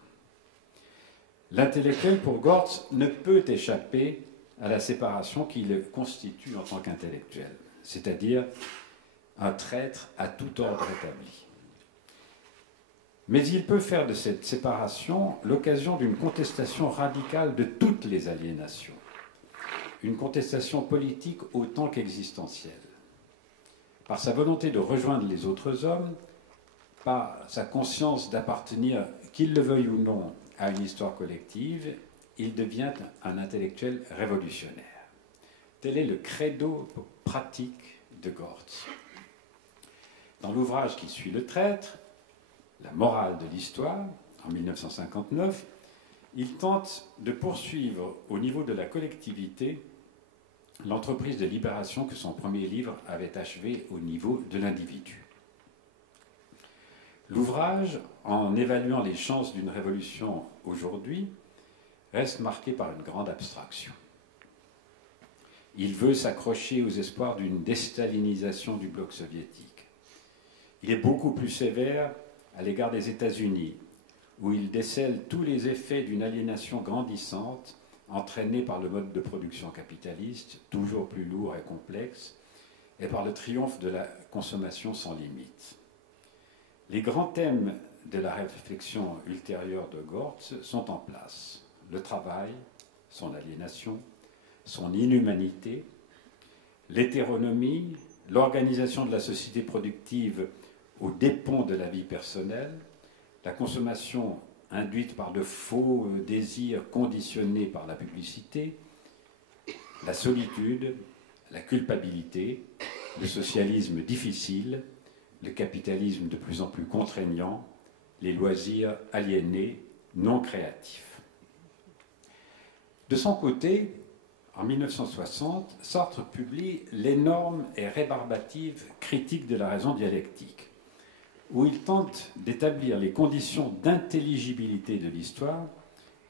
L'intellectuel, pour Gortz, ne peut échapper à la séparation qui le constitue en tant qu'intellectuel, c'est-à-dire un traître à tout ordre établi. Mais il peut faire de cette séparation l'occasion d'une contestation radicale de toutes les aliénations, une contestation politique autant qu'existentielle. Par sa volonté de rejoindre les autres hommes, par sa conscience d'appartenir, qu'il le veuille ou non, à une histoire collective, il devient un intellectuel révolutionnaire. Tel est le credo pratique de Gortz. Dans l'ouvrage qui suit Le traître, La morale de l'histoire, en 1959, il tente de poursuivre au niveau de la collectivité l'entreprise de libération que son premier livre avait achevée au niveau de l'individu. L'ouvrage, en évaluant les chances d'une révolution aujourd'hui, reste marqué par une grande abstraction. Il veut s'accrocher aux espoirs d'une déstalinisation du bloc soviétique. Il est beaucoup plus sévère à l'égard des États-Unis, où il décèle tous les effets d'une aliénation grandissante entraînée par le mode de production capitaliste, toujours plus lourd et complexe, et par le triomphe de la consommation sans limite. Les grands thèmes de la réflexion ultérieure de Gortz sont en place. Le travail, son aliénation, son inhumanité, l'hétéronomie, l'organisation de la société productive aux dépens de la vie personnelle, la consommation induite par de faux désirs conditionnés par la publicité, la solitude, la culpabilité, le socialisme difficile, le capitalisme de plus en plus contraignant, les loisirs aliénés, non créatifs. De son côté, en 1960, Sartre publie l'énorme et rébarbative Critique de la raison dialectique, où il tente d'établir les conditions d'intelligibilité de l'histoire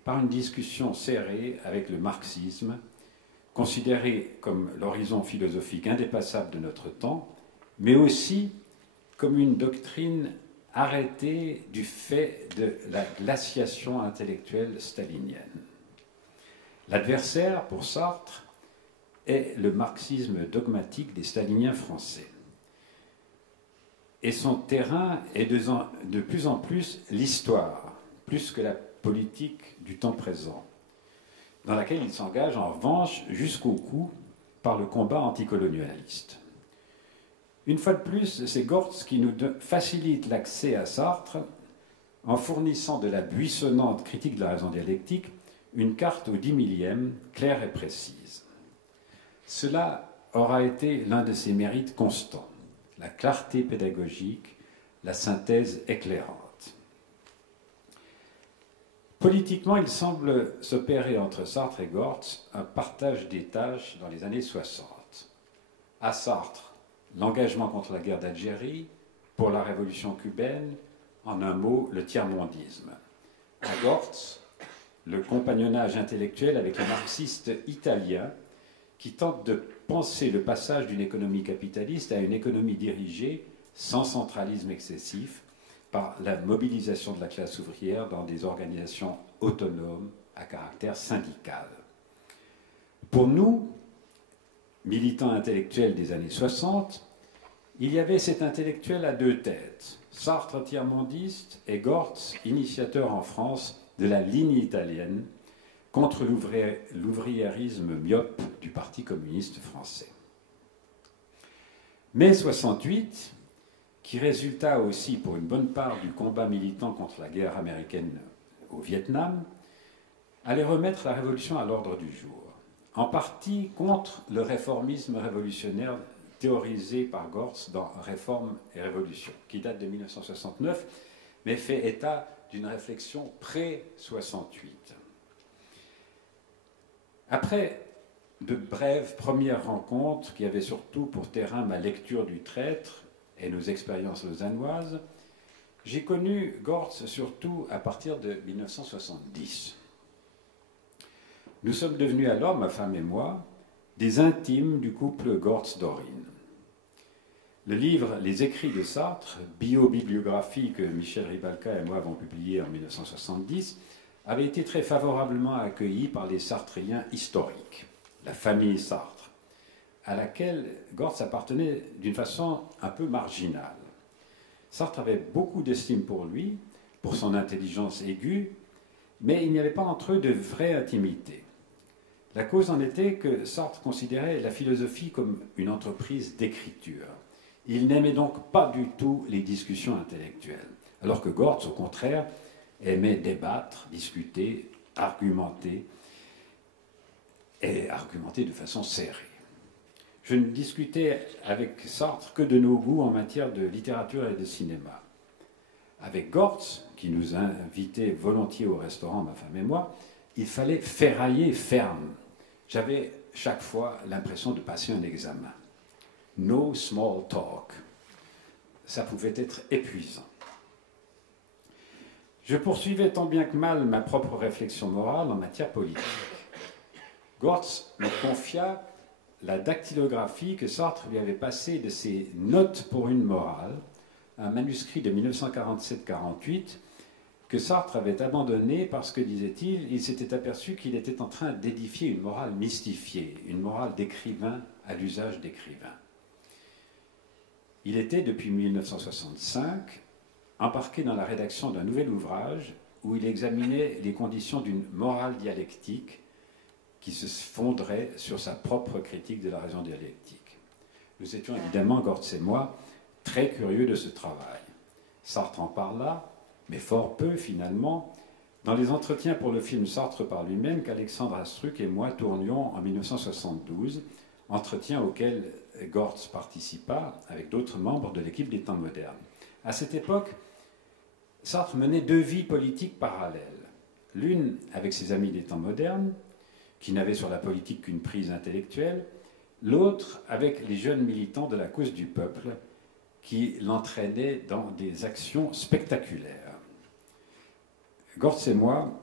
par une discussion serrée avec le marxisme, considéré comme l'horizon philosophique indépassable de notre temps, mais aussi comme une doctrine arrêtée du fait de la glaciation intellectuelle stalinienne. L'adversaire, pour Sartre, est le marxisme dogmatique des staliniens français. Et son terrain est de plus en plus l'histoire, plus que la politique du temps présent, dans laquelle il s'engage en revanche jusqu'au cou par le combat anticolonialiste. Une fois de plus, c'est Gortz qui nous facilite l'accès à Sartre en fournissant de la buissonnante critique de la raison dialectique une carte au 10 millième, claire et précise. Cela aura été l'un de ses mérites constants, la clarté pédagogique, la synthèse éclairante. Politiquement, il semble s'opérer entre Sartre et Gortz un partage des tâches dans les années 60. À Sartre, l'engagement contre la guerre d'Algérie, pour la révolution cubaine, en un mot, le tiers-mondisme. À Gortz, le compagnonnage intellectuel avec les marxistes italiens qui tentent de penser le passage d'une économie capitaliste à une économie dirigée, sans centralisme excessif, par la mobilisation de la classe ouvrière dans des organisations autonomes à caractère syndical. Pour nous, militants intellectuels des années 60, il y avait cet intellectuel à deux têtes, Sartre tiers-mondiste et Gortz, initiateur en France de la ligne italienne contre l'ouvriérisme myope du Parti communiste français. Mai 68, qui résulta aussi pour une bonne part du combat militant contre la guerre américaine au Vietnam, allait remettre la révolution à l'ordre du jour, en partie contre le réformisme révolutionnaire théorisé par Gortz dans Réforme et Révolution, qui date de 1969, mais fait état d'une réflexion pré-68. Après de brèves premières rencontres qui avaient surtout pour terrain ma lecture du Traître et nos expériences lausannoises, j'ai connu Gortz surtout à partir de 1970. Nous sommes devenus alors, ma femme et moi, des intimes du couple Gortz-Dorine. Le livre Les Écrits de Sartre, bio-bibliographie que Michel Ribalka et moi avons publié en 1970, avait été très favorablement accueilli par les Sartriens historiques, la famille Sartre, à laquelle Gortz appartenait d'une façon un peu marginale. Sartre avait beaucoup d'estime pour lui, pour son intelligence aiguë, mais il n'y avait pas entre eux de vraie intimité. La cause en était que Sartre considérait la philosophie comme une entreprise d'écriture. Il n'aimait donc pas du tout les discussions intellectuelles, alors que Gortz, au contraire, aimait débattre, discuter, argumenter, et argumenter de façon serrée. Je ne discutais avec Sartre que de nos goûts en matière de littérature et de cinéma. Avec Gortz, qui nous invitait volontiers au restaurant, ma femme et moi, il fallait ferrailler ferme. J'avais chaque fois l'impression de passer un examen. No small talk. Ça pouvait être épuisant. Je poursuivais tant bien que mal ma propre réflexion morale en matière politique. Gortz me confia la dactylographie que Sartre lui avait passée de ses Notes pour une morale, un manuscrit de 1947-48 que Sartre avait abandonné parce que, disait-il, il s'était aperçu qu'il était en train d'édifier une morale mystifiée, une morale d'écrivain à l'usage d'écrivain. Il était, depuis 1965, embarqué dans la rédaction d'un nouvel ouvrage où il examinait les conditions d'une morale dialectique qui se fonderait sur sa propre critique de la raison dialectique. Nous étions évidemment, Gortz et moi, très curieux de ce travail. Sartre en parla, mais fort peu finalement, dans les entretiens pour le film Sartre par lui-même qu'Alexandre Astruc et moi tournions en 1972, entretien auquel Gortz participa avec d'autres membres de l'équipe des Temps modernes. À cette époque, Sartre menait deux vies politiques parallèles. L'une avec ses amis des Temps modernes, qui n'avaient sur la politique qu'une prise intellectuelle, l'autre avec les jeunes militants de la cause du peuple, qui l'entraînaient dans des actions spectaculaires. Gortz et moi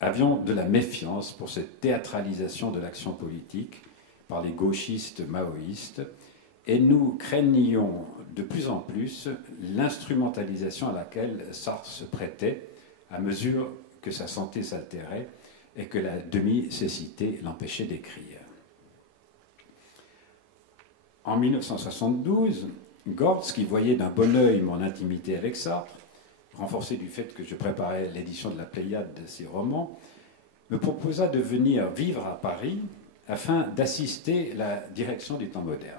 avions de la méfiance pour cette théâtralisation de l'action politique par les gauchistes maoïstes, et nous craignions de plus en plus l'instrumentalisation à laquelle Sartre se prêtait à mesure que sa santé s'altérait et que la demi-cécité l'empêchait d'écrire. En 1972, Gortz, qui voyait d'un bon œil mon intimité avec Sartre, renforcé du fait que je préparais l'édition de la Pléiade de ses romans, me proposa de venir vivre à Paris afin d'assister la direction des temps modernes.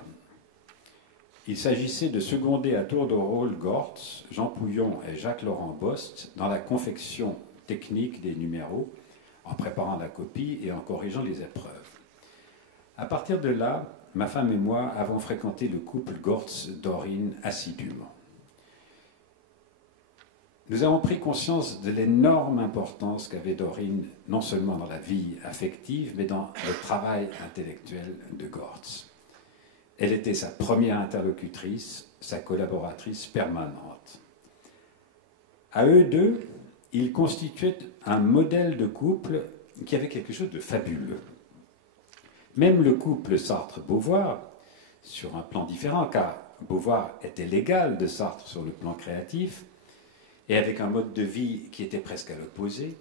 Il s'agissait de seconder à tour de rôle Gortz, Jean Pouillon et Jacques-Laurent Bost dans la confection technique des numéros, en préparant la copie et en corrigeant les épreuves. À partir de là, ma femme et moi avons fréquenté le couple Gortz-Dorine assidûment. Nous avons pris conscience de l'énorme importance qu'avait Dorine, non seulement dans la vie affective, mais dans le travail intellectuel de Gortz. Elle était sa première interlocutrice, sa collaboratrice permanente. À eux deux, ils constituaient un modèle de couple qui avait quelque chose de fabuleux. Même le couple Sartre-Beauvoir, sur un plan différent, car Beauvoir était l'égal de Sartre sur le plan créatif, et avec un mode de vie qui était presque à l'opposé,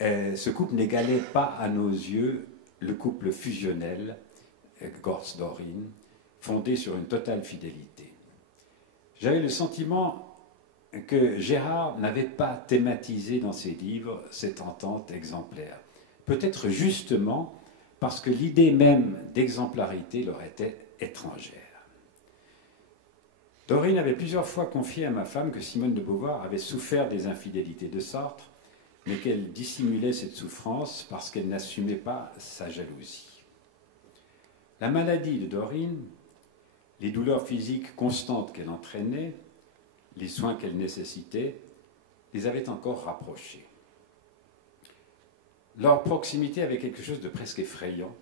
ce couple n'égalait pas à nos yeux le couple fusionnel Gortz-Dorine, fondé sur une totale fidélité. J'avais le sentiment que Gérard n'avait pas thématisé dans ses livres cette entente exemplaire. Peut-être justement parce que l'idée même d'exemplarité leur était étrangère. Dorine avait plusieurs fois confié à ma femme que Simone de Beauvoir avait souffert des infidélités de Sartre, mais qu'elle dissimulait cette souffrance parce qu'elle n'assumait pas sa jalousie. La maladie de Dorine, les douleurs physiques constantes qu'elle entraînait, les soins qu'elle nécessitait, les avaient encore rapprochés. Leur proximité avait quelque chose de presque effrayant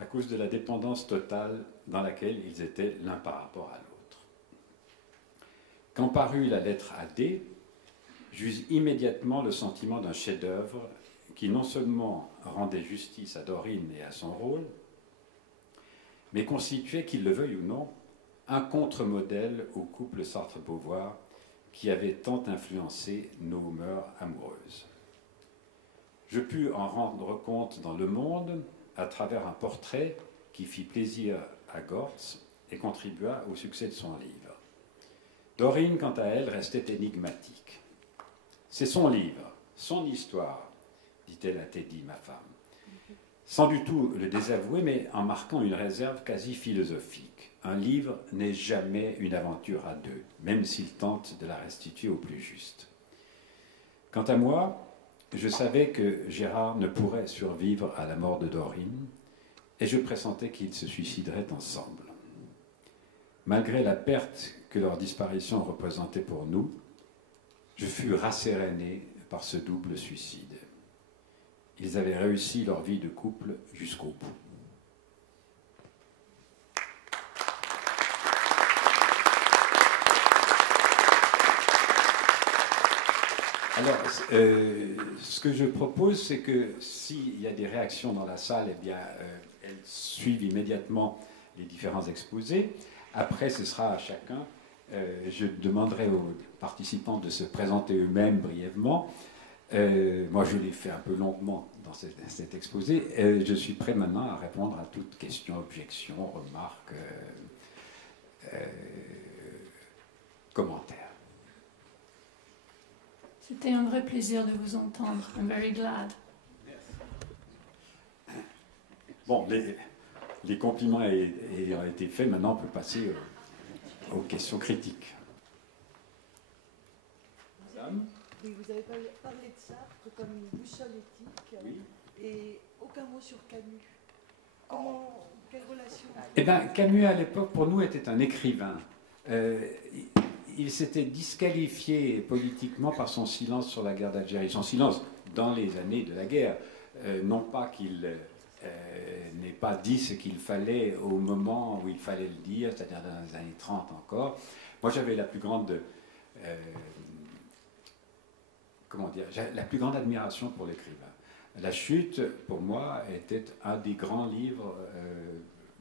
à cause de la dépendance totale dans laquelle ils étaient l'un par rapport à l'autre. Quand parut la lettre à D, j'eus immédiatement le sentiment d'un chef-d'œuvre qui non seulement rendait justice à Dorine et à son rôle, mais constituait, qu'il le veuille ou non, un contre-modèle au couple Sartre-Beauvoir qui avait tant influencé nos mœurs amoureuses. Je pus en rendre compte dans Le Monde à travers un portrait qui fit plaisir à Gortz et contribua au succès de son livre. Dorine, quant à elle, restait énigmatique. C'est son livre, son histoire, dit-elle à Teddy, ma femme. Sans du tout le désavouer, mais en marquant une réserve quasi philosophique. Un livre n'est jamais une aventure à deux, même s'il tente de la restituer au plus juste. Quant à moi, je savais que Gérard ne pourrait survivre à la mort de Dorine, et je pressentais qu'ils se suicideraient ensemble. Malgré la perte que leur disparition représentait pour nous, je fus rasséréné par ce double suicide. Ils avaient réussi leur vie de couple jusqu'au bout. Alors, ce que je propose, c'est que s'il y a des réactions dans la salle, eh bien, elles suivent immédiatement les différents exposés. Après, ce sera à chacun. Je demanderai aux participants de se présenter eux-mêmes brièvement. Moi, je l'ai fait un peu longuement dans cet exposé. Je suis prêt maintenant à répondre à toute question, objection, remarque, commentaire. C'était un vrai plaisir de vous entendre. I'm very glad. Bon, les compliments ayant été faits, maintenant on peut passer aux questions critiques. Madame ? Oui, vous avez parlé de Sartre comme une boussole éthique, Oui. Et aucun mot sur Camus. Quelle relation? Eh bien, Camus, à l'époque, pour nous, était un écrivain. Il s'était disqualifié politiquement par son silence sur la guerre d'Algérie. Son silence dans les années de la guerre. Non pas qu'il n'ait pas dit ce qu'il fallait au moment où il fallait le dire, c'est-à-dire dans les années 30 encore. Moi, j'avais la plus grande comment dire, j'ai la plus grande admiration pour l'écrivain. La Chute, pour moi, était un des grands livres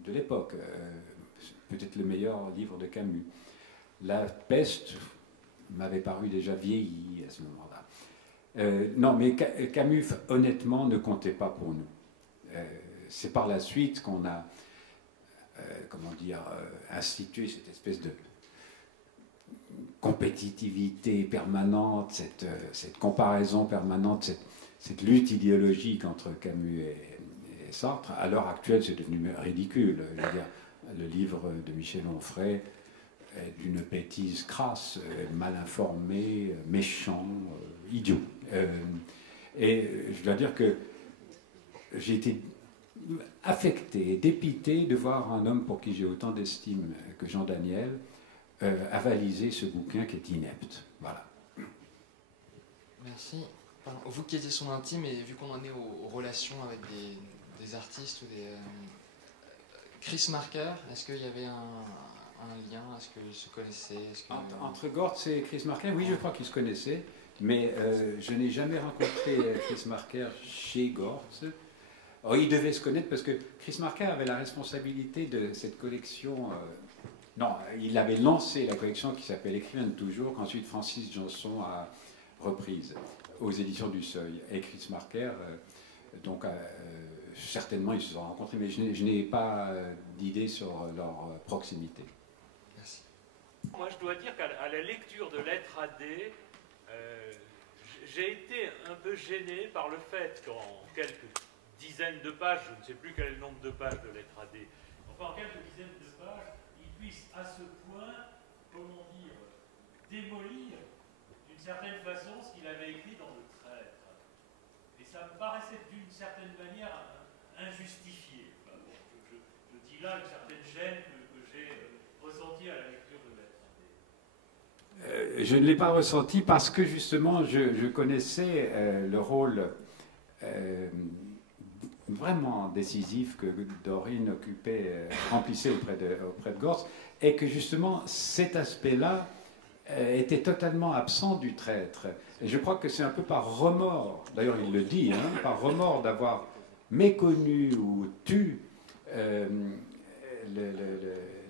de l'époque, peut-être le meilleur livre de Camus. La Peste m'avait paru déjà vieilli à ce moment-là. Non, mais Camus, honnêtement, ne comptait pas pour nous. C'est par la suite qu'on a, comment dire, institué cette espèce de compétitivité permanente, cette comparaison permanente, cette lutte idéologique entre Camus et Sartre. À l'heure actuelle, c'est devenu ridicule. Je veux dire, le livre de Michel Onfray est d'une bêtise crasse, mal informé, méchant, idiot. Et je dois dire que j'ai été affecté, dépité de voir un homme pour qui j'ai autant d'estime que Jean Daniel avaliser ce bouquin qui est inepte. Voilà. Merci. Vous qui étiez son intime, et vu qu'on en est aux relations avec des artistes ou des... Chris Marker, est-ce qu'il y avait un lien? Est-ce qu'ils se connaissaient? Entre Gortz et Chris Marker, oui, je crois qu'ils se connaissaient, mais je n'ai jamais rencontré Chris Marker chez Gortz. Oh, ils devaient se connaître parce que Chris Marker avait la responsabilité de cette collection... non, il avait lancé la collection qui s'appelle Écrivain de toujours, qu'ensuite Francis Janson a reprise aux éditions du Seuil. Et Chris Marker, donc certainement ils se sont rencontrés, mais je n'ai pas d'idée sur leur proximité. Merci. Moi, je dois dire qu'à la lecture de Lettres AD, j'ai été un peu gêné par le fait qu'en quelques dizaines de pages, je ne sais plus quel est le nombre de pages de Lettres AD, enfin en quelques dizaines de pages, il puisse à ce point, comment dire, démolir d'une certaine façon ce qu'il avait écrit dans Le Traître. Et ça me paraissait d'une certaine manière injustifié. Enfin, bon, je dis là une certaine gêne que j'ai ressentie à la lecture de Lettres AD. Je ne l'ai pas ressenti parce que justement je connaissais le rôle vraiment décisif que Dorine remplissait auprès de Gortz, et que justement cet aspect-là était totalement absent du Traître. Et je crois que c'est un peu par remords, d'ailleurs il le dit, hein, par remords d'avoir méconnu ou tu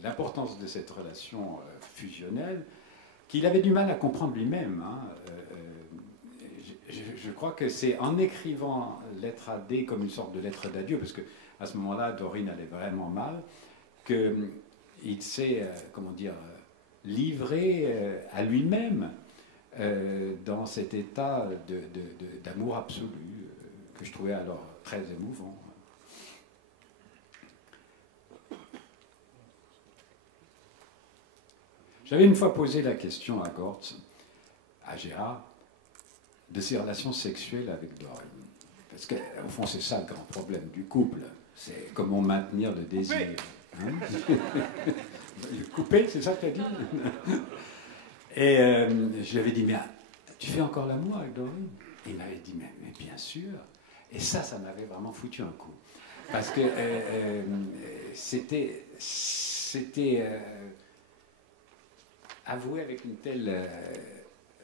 l'importance de cette relation fusionnelle, qu'il avait du mal à comprendre lui-même. Hein. Je crois que c'est en écrivant Lettre AD comme une sorte de lettre d'adieu, parce qu'à ce moment-là, Dorine allait vraiment mal, qu'il s'est, comment dire, livré à lui-même dans cet état d'amour absolu que je trouvais alors très émouvant. J'avais une fois posé la question à Gortz, à Gérard, de ses relations sexuelles avec Dorine. Parce qu'au fond, c'est ça le grand problème du couple. C'est comment maintenir le désir. Hein? Couper, c'est ça que tu as dit? Et je lui avais dit, mais tu fais encore l'amour avec Dorine? Il m'avait dit, mais bien sûr. Et ça m'avait vraiment foutu un coup. Parce que c'était avoué avec une telle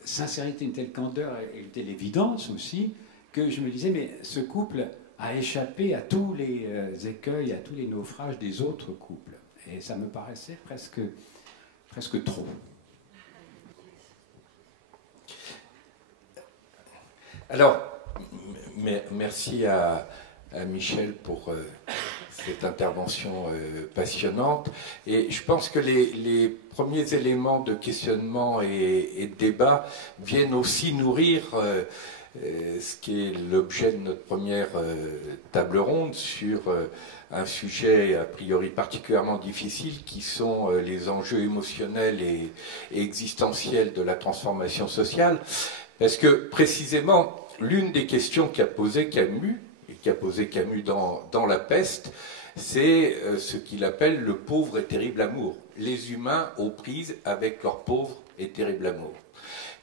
sincérité, une telle candeur et une telle évidence aussi, que je me disais, mais ce couple a échappé à tous les écueils, à tous les naufrages des autres couples. Et ça me paraissait presque trop. Alors, merci à Michel pour cette intervention passionnante. Et je pense que les premiers éléments de questionnement et de débat viennent aussi nourrir ce qui est l'objet de notre première table ronde sur un sujet a priori particulièrement difficile qui sont les enjeux émotionnels et existentiels de la transformation sociale. Parce que précisément, l'une des questions qu'a posé Camus, et qu'a posé Camus dans La Peste, c'est ce qu'il appelle le pauvre et terrible amour. Les humains aux prises avec leur pauvre et terrible amour.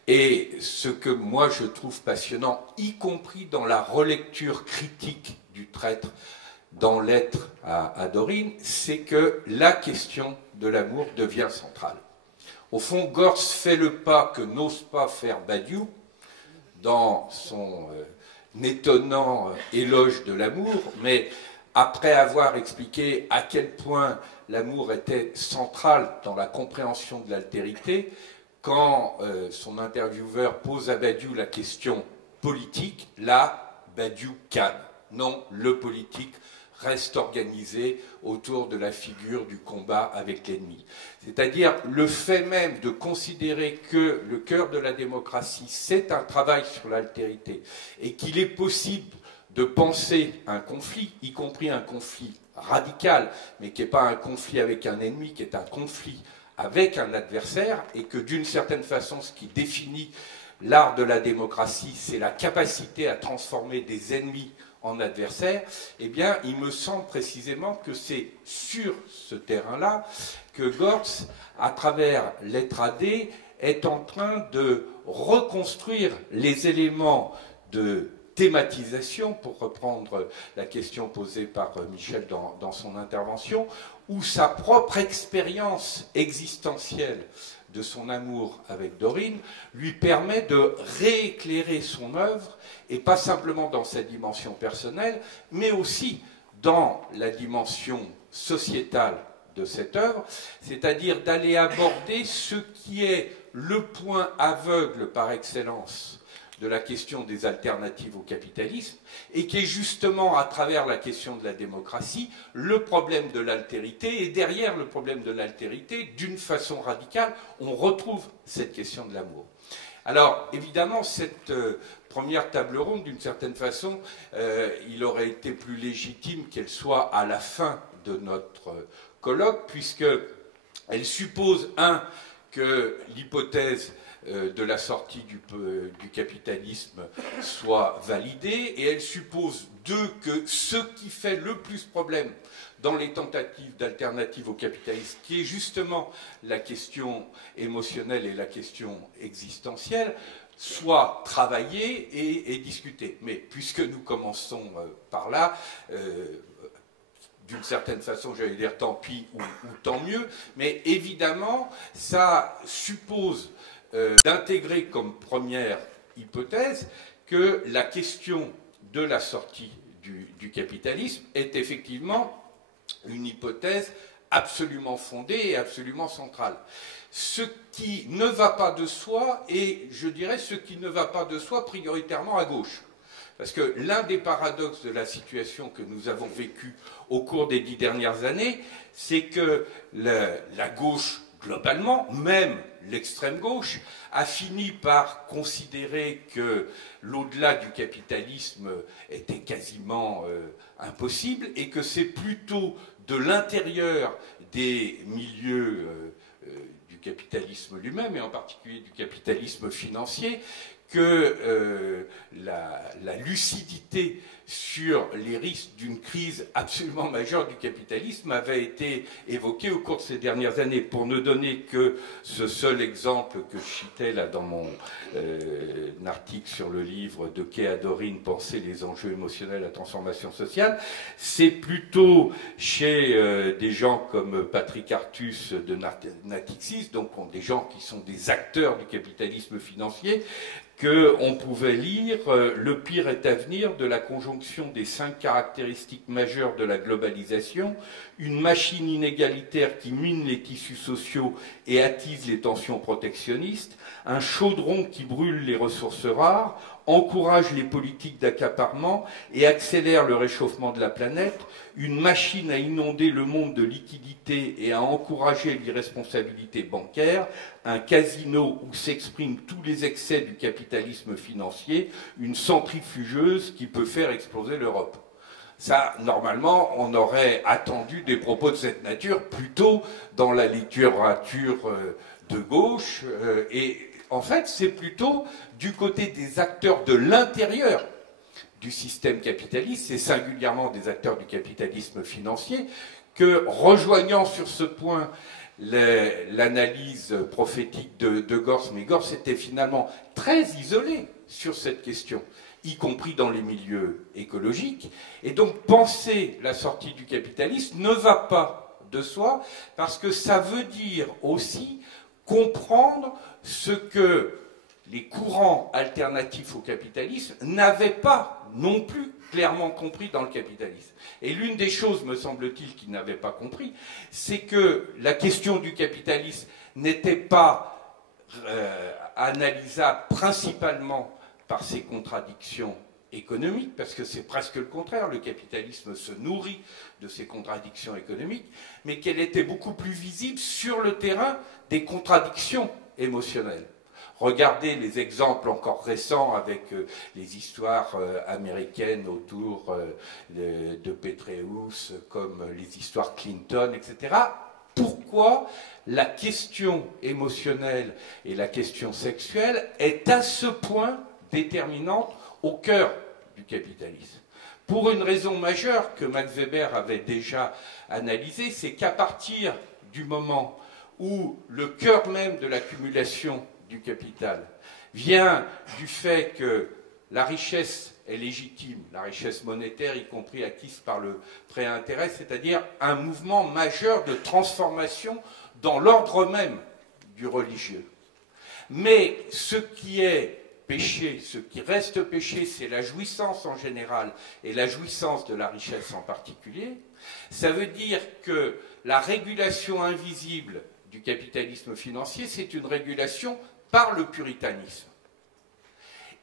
Et ce que moi je trouve passionnant, y compris dans la relecture critique du Traître dans Lettres à Dorine, c'est que la question de l'amour devient centrale. Au fond, Gortz fait le pas que n'ose pas faire Badiou, dans son étonnant éloge de l'amour, mais après avoir expliqué à quel point l'amour était central dans la compréhension de l'altérité, quand son intervieweur pose à Badiou la question politique, là, Badiou calme. Non, le politique reste organisé autour de la figure du combat avec l'ennemi. C'est-à-dire le fait même de considérer que le cœur de la démocratie, c'est un travail sur l'altérité, et qu'il est possible de penser un conflit, y compris un conflit radical, mais qui n'est pas un conflit avec un ennemi, qui est un conflit avec un adversaire, et que d'une certaine façon, ce qui définit l'art de la démocratie, c'est la capacité à transformer des ennemis en adversaires, eh bien, il me semble précisément que c'est sur ce terrain-là que Gortz, à travers Lettre AD, est en train de reconstruire les éléments de thématisation, pour reprendre la question posée par Michel dans son intervention, où sa propre expérience existentielle de son amour avec Dorine lui permet de rééclairer son œuvre, et pas simplement dans sa dimension personnelle, mais aussi dans la dimension sociétale de cette œuvre, c'est-à-dire d'aller aborder ce qui est le point aveugle par excellence de la question des alternatives au capitalisme, et qui est justement, à travers la question de la démocratie, le problème de l'altérité, et derrière le problème de l'altérité, d'une façon radicale, on retrouve cette question de l'amour. Alors, évidemment, cette première table ronde, d'une certaine façon, il aurait été plus légitime qu'elle soit à la fin de notre colloque, puisqu'elle suppose, que l'hypothèse de la sortie du capitalisme soit validée, et elle suppose, que ce qui fait le plus problème dans les tentatives d'alternative au capitalisme, qui est justement la question émotionnelle et la question existentielle, soit travaillé et discuté. Mais puisque nous commençons par là, d'une certaine façon, j'allais dire tant pis ou tant mieux, mais évidemment, ça suppose d'intégrer comme première hypothèse que la question de la sortie du capitalisme est effectivement une hypothèse absolument fondée et absolument centrale. Ce qui ne va pas de soi, et je dirais ce qui ne va pas de soi prioritairement à gauche. Parce que l'un des paradoxes de la situation que nous avons vécue au cours des 10 dernières années, c'est que la gauche, globalement, même l'extrême gauche, a fini par considérer que l'au-delà du capitalisme était quasiment impossible, et que c'est plutôt de l'intérieur des milieux du capitalisme lui-même, et en particulier du capitalisme financier, que la lucidité sur les risques d'une crise absolument majeure du capitalisme avait été évoquée au cours de ces dernières années. Pour ne donner que ce seul exemple que je citais là dans mon article sur le livre de Quai à Dorine, Penser les enjeux émotionnels, la transformation sociale, c'est plutôt chez des gens comme Patrick Artus de Natixis, donc des gens qui sont des acteurs du capitalisme financier, qu'on pouvait lire « Le pire est à venir de la conjonction des 5 caractéristiques majeures de la globalisation, une machine inégalitaire qui mine les tissus sociaux et attise les tensions protectionnistes, un chaudron qui brûle les ressources rares, encourage les politiques d'accaparement et accélère le réchauffement de la planète, une machine à inonder le monde de liquidités et à encourager l'irresponsabilité bancaire, un casino où s'expriment tous les excès du capitalisme financier, une centrifugeuse qui peut faire exploser l'Europe. » Ça, normalement, on aurait attendu des propos de cette nature plutôt dans la littérature de gauche, et en fait, c'est plutôt du côté des acteurs de l'intérieur du système capitaliste, et singulièrement des acteurs du capitalisme financier, que, rejoignant sur ce point l'analyse prophétique de Gortz, mais Gortz était finalement très isolé sur cette question, y compris dans les milieux écologiques, et donc penser la sortie du capitalisme ne va pas de soi, parce que ça veut dire aussi comprendre ce que les courants alternatifs au capitalisme n'avaient pas non plus clairement compris dans le capitalisme. Et l'une des choses, me semble-t-il, qu'ils n'avaient pas compris, c'est que la question du capitalisme n'était pas analysable principalement par ses contradictions économiques, parce que c'est presque le contraire, le capitalisme se nourrit de ces contradictions économiques, mais qu'elle était beaucoup plus visible sur le terrain des contradictions émotionnelles. Regardez les exemples encore récents avec les histoires américaines autour de Petraeus, comme les histoires Clinton, etc. Pourquoi la question émotionnelle et la question sexuelle est à ce point déterminante au cœur du capitalisme? Pour une raison majeure que Max Weber avait déjà analysée, c'est qu'à partir du moment où le cœur même de l'accumulation du capital vient du fait que la richesse est légitime, la richesse monétaire, y compris acquise par le prêt à intérêt, c'est-à-dire un mouvement majeur de transformation dans l'ordre même du religieux. Mais ce qui est péché, ce qui reste péché, c'est la jouissance en général et la jouissance de la richesse en particulier. Ça veut dire que la régulation invisible du capitalisme financier, c'est une régulation par le puritanisme.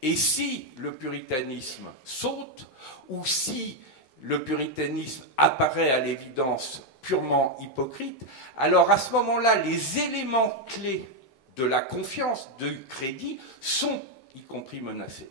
Et si le puritanisme saute, ou si le puritanisme apparaît à l'évidence purement hypocrite, alors à ce moment-là, les éléments clés de la confiance, du crédit, sont y compris menacés.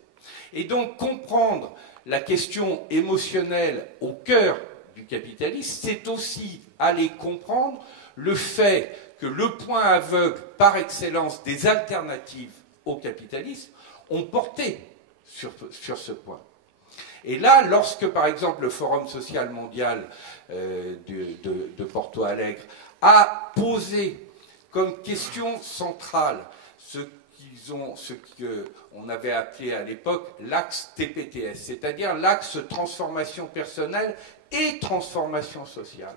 Et donc comprendre la question émotionnelle au cœur du capitalisme, c'est aussi aller comprendre le fait que le point aveugle par excellence des alternatives au capitalisme ont porté sur ce point. Et là, lorsque par exemple le Forum social mondial de Porto Alegre a posé comme question centrale ce qu'on avait appelé à l'époque l'axe TPTS, c'est-à-dire l'axe transformation personnelle et transformation sociale,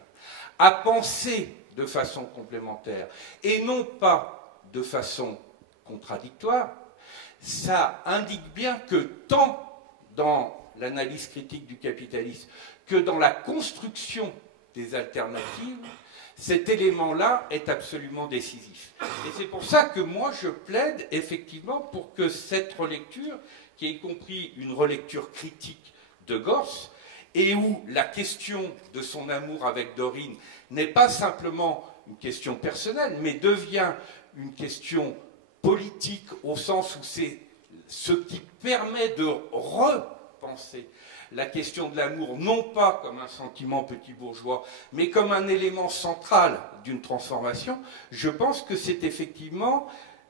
à penser de façon complémentaire et non pas de façon contradictoire, ça indique bien que tant dans l'analyse critique du capitalisme que dans la construction des alternatives, cet élément-là est absolument décisif. Et c'est pour ça que moi je plaide effectivement pour que cette relecture, qui est y compris une relecture critique de Gorz, et où la question de son amour avec Dorine n'est pas simplement une question personnelle, mais devient une question politique au sens où c'est ce qui permet de repenser la question de l'amour, non pas comme un sentiment petit bourgeois, mais comme un élément central d'une transformation. Je pense que c'est effectivement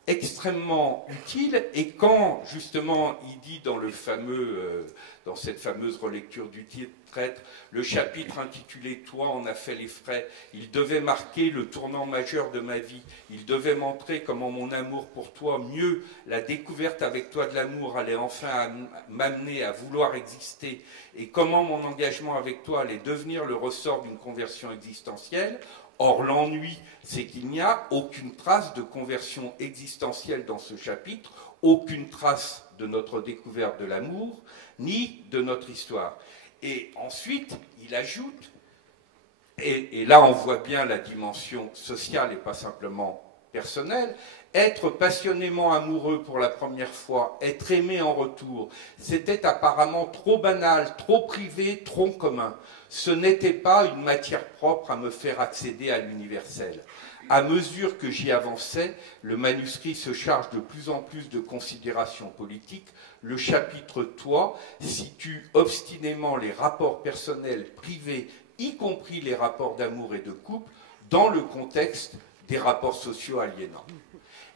extrêmement utile, et quand justement il dit dans cette fameuse relecture du Traître, le chapitre intitulé « Toi en as fait les frais », il devait marquer le tournant majeur de ma vie, il devait montrer comment mon amour pour toi, mieux la découverte avec toi de l'amour allait enfin m'amener à vouloir exister, et comment mon engagement avec toi allait devenir le ressort d'une conversion existentielle. Or, l'ennui, c'est qu'il n'y a aucune trace de conversion existentielle dans ce chapitre, aucune trace de notre découverte de l'amour, ni de notre histoire. Et ensuite, il ajoute, et là on voit bien la dimension sociale et pas simplement personnelle, être passionnément amoureux pour la première fois, être aimé en retour, c'était apparemment trop banal, trop privé, trop commun. Ce n'était pas une matière propre à me faire accéder à l'universel. À mesure que j'y avançais, le manuscrit se charge de plus en plus de considérations politiques. Le chapitre « Toi » situe obstinément les rapports personnels privés, y compris les rapports d'amour et de couple, dans le contexte des rapports sociaux aliénants.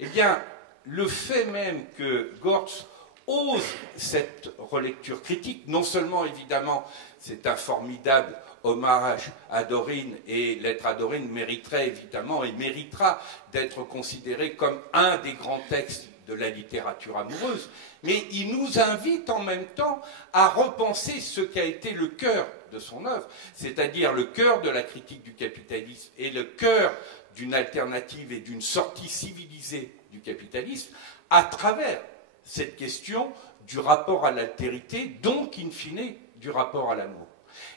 Eh bien, le fait même que Gorz ose cette relecture critique, non seulement évidemment c'est un formidable hommage à Dorine, et Lettre à Dorine mériterait évidemment et méritera d'être considéré comme un des grands textes de la littérature amoureuse, mais il nous invite en même temps à repenser ce qu'a été le cœur de son œuvre, c'est-à-dire le cœur de la critique du capitalisme et le cœur d'une alternative et d'une sortie civilisée du capitalisme à travers cette question du rapport à l'altérité, donc, in fine, du rapport à l'amour.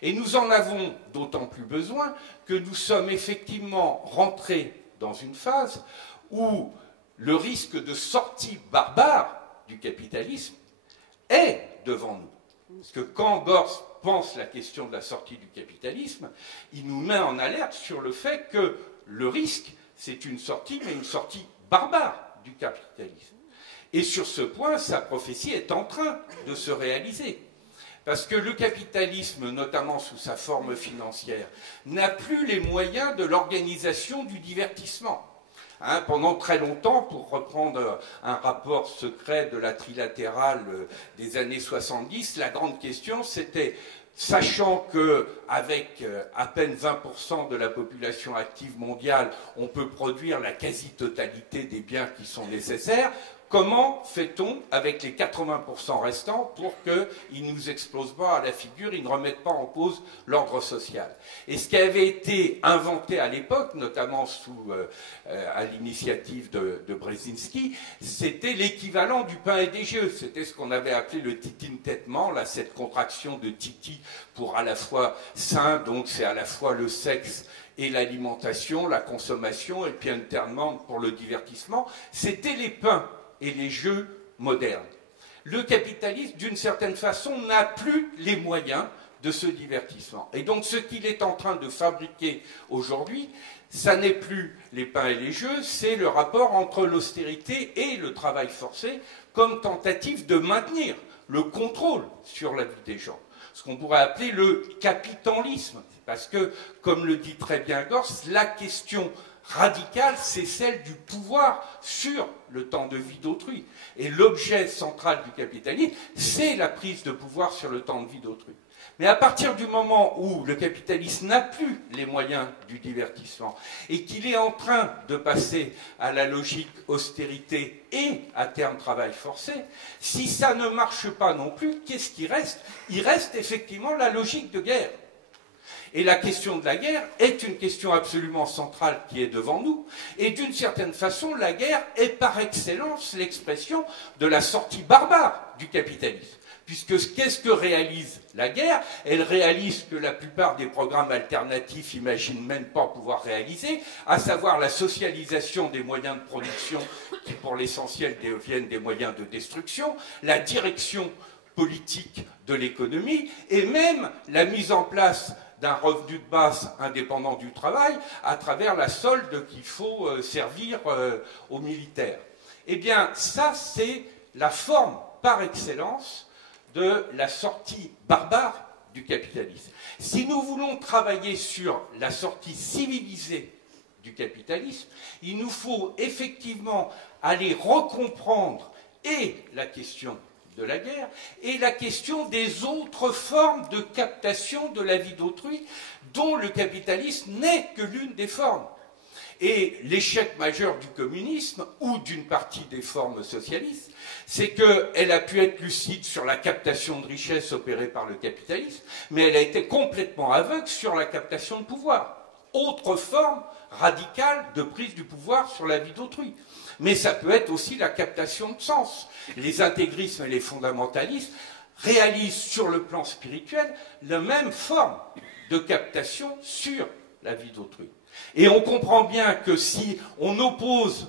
Et nous en avons d'autant plus besoin que nous sommes effectivement rentrés dans une phase où le risque de sortie barbare du capitalisme est devant nous. Parce que quand Gorz pense la question de la sortie du capitalisme, il nous met en alerte sur le fait que le risque, c'est une sortie, mais une sortie barbare du capitalisme. Et sur ce point, sa prophétie est en train de se réaliser. Parce que le capitalisme, notamment sous sa forme financière, n'a plus les moyens de l'organisation du divertissement. Pendant très longtemps, pour reprendre un rapport secret de la trilatérale des années 70, la grande question c'était, sachant qu'avec à peine 20% de la population active mondiale, on peut produire la quasi-totalité des biens qui sont nécessaires, comment fait-on avec les 80% restants pour qu'ils ne nous explosent pas à la figure, ils ne remettent pas en cause l'ordre social? Et ce qui avait été inventé à l'époque, notamment à l'initiative de Brzezinski, c'était l'équivalent du pain et des jeux. C'était ce qu'on avait appelé le titin-tètement, là, cette contraction de titi pour à la fois sain, donc c'est à la fois le sexe et l'alimentation, la consommation, et puis internement pour le divertissement. C'était les pains et les jeux modernes. Le capitalisme, d'une certaine façon, n'a plus les moyens de ce divertissement. Et donc, ce qu'il est en train de fabriquer aujourd'hui, ça n'est plus les pains et les jeux, c'est le rapport entre l'austérité et le travail forcé comme tentative de maintenir le contrôle sur la vie des gens. Ce qu'on pourrait appeler le capitalisme. Parce que, comme le dit très bien Gorz, la question radicale, c'est celle du pouvoir sur le temps de vie d'autrui. Et l'objet central du capitalisme, c'est la prise de pouvoir sur le temps de vie d'autrui. Mais à partir du moment où le capitalisme n'a plus les moyens du divertissement et qu'il est en train de passer à la logique austérité et à terme travail forcé, si ça ne marche pas non plus, qu'est-ce qui reste? Il reste effectivement la logique de guerre. Et la question de la guerre est une question absolument centrale qui est devant nous. Et d'une certaine façon, la guerre est par excellence l'expression de la sortie barbare du capitalisme. Puisque qu'est-ce que réalise la guerre? Elle réalise ce que la plupart des programmes alternatifs imaginent même pas pouvoir réaliser, à savoir la socialisation des moyens de production qui, pour l'essentiel, deviennent des moyens de destruction, la direction politique de l'économie et même la mise en place d'un revenu de base indépendant du travail à travers la solde qu'il faut servir aux militaires. Eh bien, ça, c'est la forme par excellence de la sortie barbare du capitalisme. Si nous voulons travailler sur la sortie civilisée du capitalisme, il nous faut effectivement aller recomprendre et la question de la guerre et la question des autres formes de captation de la vie d'autrui dont le capitalisme n'est que l'une des formes. Et l'échec majeur du communisme ou d'une partie des formes socialistes, c'est qu'elle a pu être lucide sur la captation de richesse opérée par le capitalisme, mais elle a été complètement aveugle sur la captation de pouvoir. Autre forme radicale de prise du pouvoir sur la vie d'autrui. Mais ça peut être aussi la captation de sens. Les intégrismes et les fondamentalismes réalisent sur le plan spirituel la même forme de captation sur la vie d'autrui. Et on comprend bien que si on oppose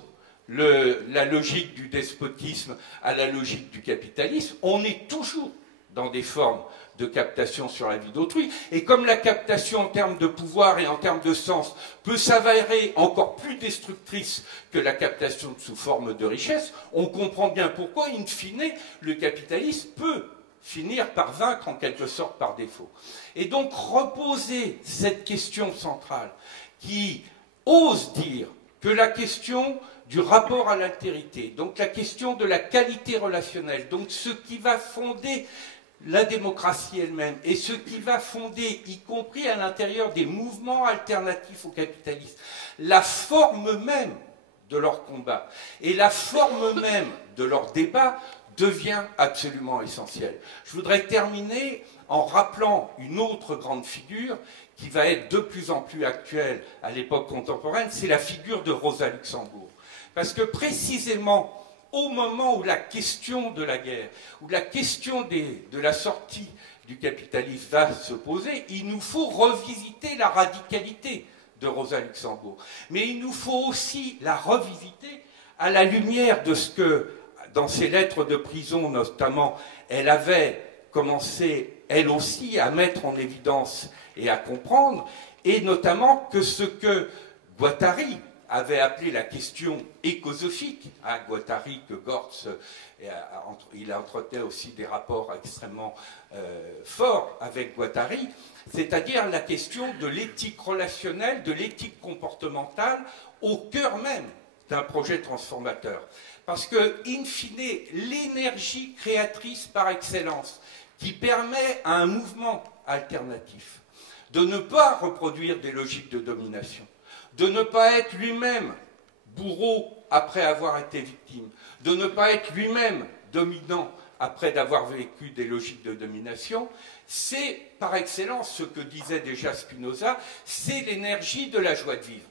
la logique du despotisme à la logique du capitalisme, on est toujours dans des formes de captation sur la vie d'autrui. Et comme la captation en termes de pouvoir et en termes de sens peut s'avérer encore plus destructrice que la captation sous forme de richesse, on comprend bien pourquoi, in fine, le capitalisme peut finir par vaincre en quelque sorte par défaut. Et donc reposer cette question centrale qui ose dire que la question du rapport à l'altérité, donc la question de la qualité relationnelle, donc ce qui va fonder la démocratie elle-même et ce qui va fonder, y compris à l'intérieur des mouvements alternatifs au capitalisme, la forme même de leur combat et la forme même de leur débat devient absolument essentielle. Je voudrais terminer en rappelant une autre grande figure qui va être de plus en plus actuelle à l'époque contemporaine, c'est la figure de Rosa Luxembourg. Parce que précisément au moment où la question de la guerre, où la question de la sortie du capitalisme va se poser, il nous faut revisiter la radicalité de Rosa Luxembourg. Mais il nous faut aussi la revisiter à la lumière de ce que, dans ses lettres de prison notamment, elle avait commencé, elle aussi, à mettre en évidence et à comprendre, et notamment que ce que Guattari avait appelé la question écosophique, hein, Guattari, que Gortz, il entretenait aussi des rapports extrêmement forts avec Guattari, c'est-à-dire la question de l'éthique relationnelle, de l'éthique comportementale, au cœur même d'un projet transformateur. Parce que, in fine, l'énergie créatrice par excellence, qui permet à un mouvement alternatif de ne pas reproduire des logiques de domination, de ne pas être lui-même bourreau après avoir été victime, de ne pas être lui-même dominant après d'avoir vécu des logiques de domination, c'est par excellence ce que disait déjà Spinoza, c'est l'énergie de la joie de vivre.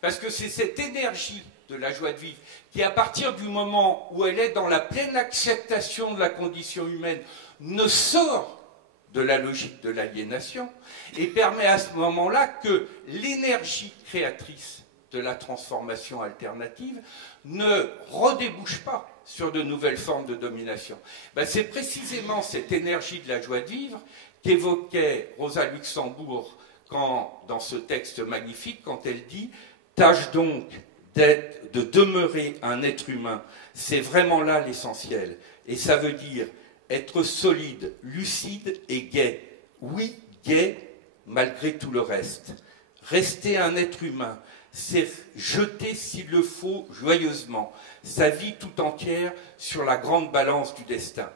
Parce que c'est cette énergie de la joie de vivre qui, à partir du moment où elle est dans la pleine acceptation de la condition humaine, ne sort de la logique de l'aliénation et permet à ce moment-là que l'énergie créatrice de la transformation alternative ne redébouche pas sur de nouvelles formes de domination. Ben, c'est précisément cette énergie de la joie de vivre qu'évoquait Rosa Luxembourg dans ce texte magnifique, quand elle dit « Tâche donc de demeurer un être humain, c'est vraiment là l'essentiel. Et ça veut dire être solide, lucide et gai. Oui, gai, malgré tout le reste. Rester un être humain, c'est jeter, s'il le faut, joyeusement, sa vie tout entière sur la grande balance du destin.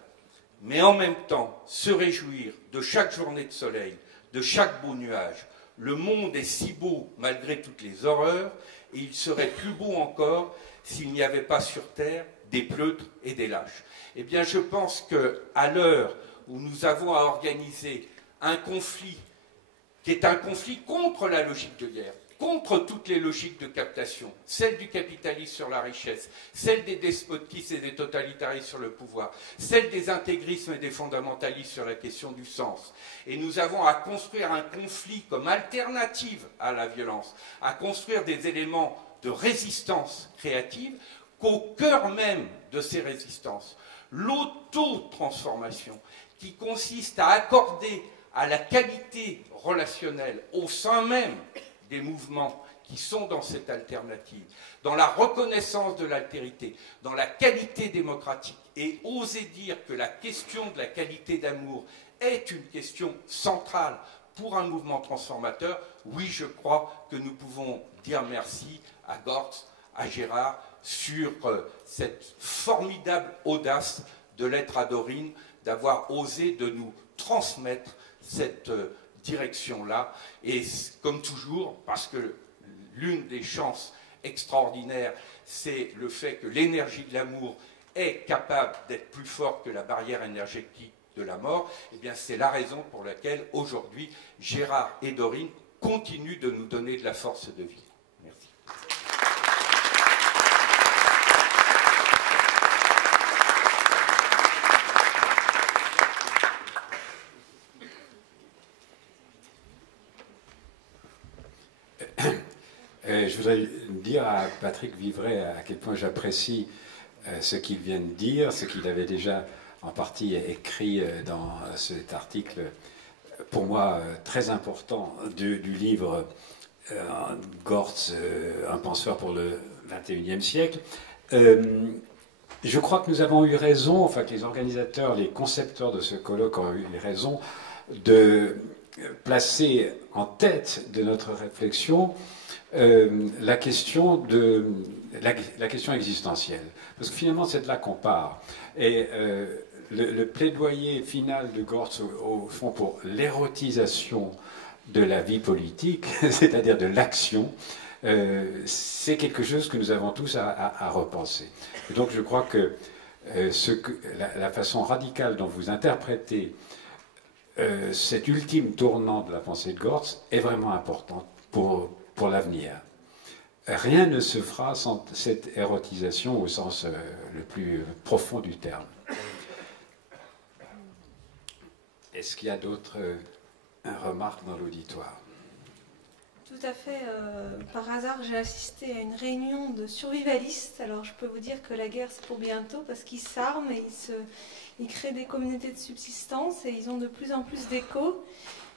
Mais en même temps, se réjouir de chaque journée de soleil, de chaque beau nuage. Le monde est si beau malgré toutes les horreurs, et il serait plus beau encore s'il n'y avait pas sur Terre des pleutres et des lâches. Eh bien, je pense qu'à l'heure où nous avons à organiser un conflit qui est un conflit contre la logique de guerre, contre toutes les logiques de captation, celle du capitalisme sur la richesse, celle des despotismes et des totalitarismes sur le pouvoir, celle des intégrismes et des fondamentalismes sur la question du sens. Et nous avons à construire un conflit comme alternative à la violence, à construire des éléments de résistance créative, qu'au cœur même de ces résistances, l'auto-transformation, qui consiste à accorder à la qualité relationnelle au sein même des mouvements qui sont dans cette alternative, dans la reconnaissance de l'altérité, dans la qualité démocratique, et oser dire que la question de la qualité d'amour est une question centrale pour un mouvement transformateur, oui, je crois que nous pouvons dire merci à Gortz, à Gérard, sur cette formidable audace de l'être à Dorine, d'avoir osé de nous transmettre cette direction-là. Et comme toujours, parce que l'une des chances extraordinaires, c'est le fait que l'énergie de l'amour est capable d'être plus forte que la barrière énergétique de la mort, eh bien c'est la raison pour laquelle aujourd'hui Gérard et Dorine continuent de nous donner de la force de vie. Merci. Je voudrais dire à Patrick Vivray à quel point j'apprécie ce qu'il vient de dire, ce qu'il avait déjà en partie écrit dans cet article, pour moi très important, du livre Gortz, un penseur pour le XXIe siècle. Je crois que nous avons eu raison, enfin que les organisateurs, les concepteurs de ce colloque ont eu raison de placer en tête de notre réflexion la question existentielle. Parce que finalement, c'est de là qu'on part. Et le plaidoyer final de Gortz, au fond, pour l'érotisation de la vie politique, c'est-à-dire de l'action, c'est quelque chose que nous avons tous à repenser. Et donc je crois que, la façon radicale dont vous interprétez cet ultime tournant de la pensée de Gortz est vraiment importante pour l'avenir. rien ne se fera sans cette érotisation au sens le plus profond du terme. Est-ce qu'il y a d'autres remarques dans l'auditoire? Tout à fait. Par hasard, j'ai assisté à une réunion de survivalistes. Alors, je peux vous dire que la guerre, c'est pour bientôt, parce qu'ils s'arment et ils créent des communautés de subsistance et ils ont de plus en plus d'écho.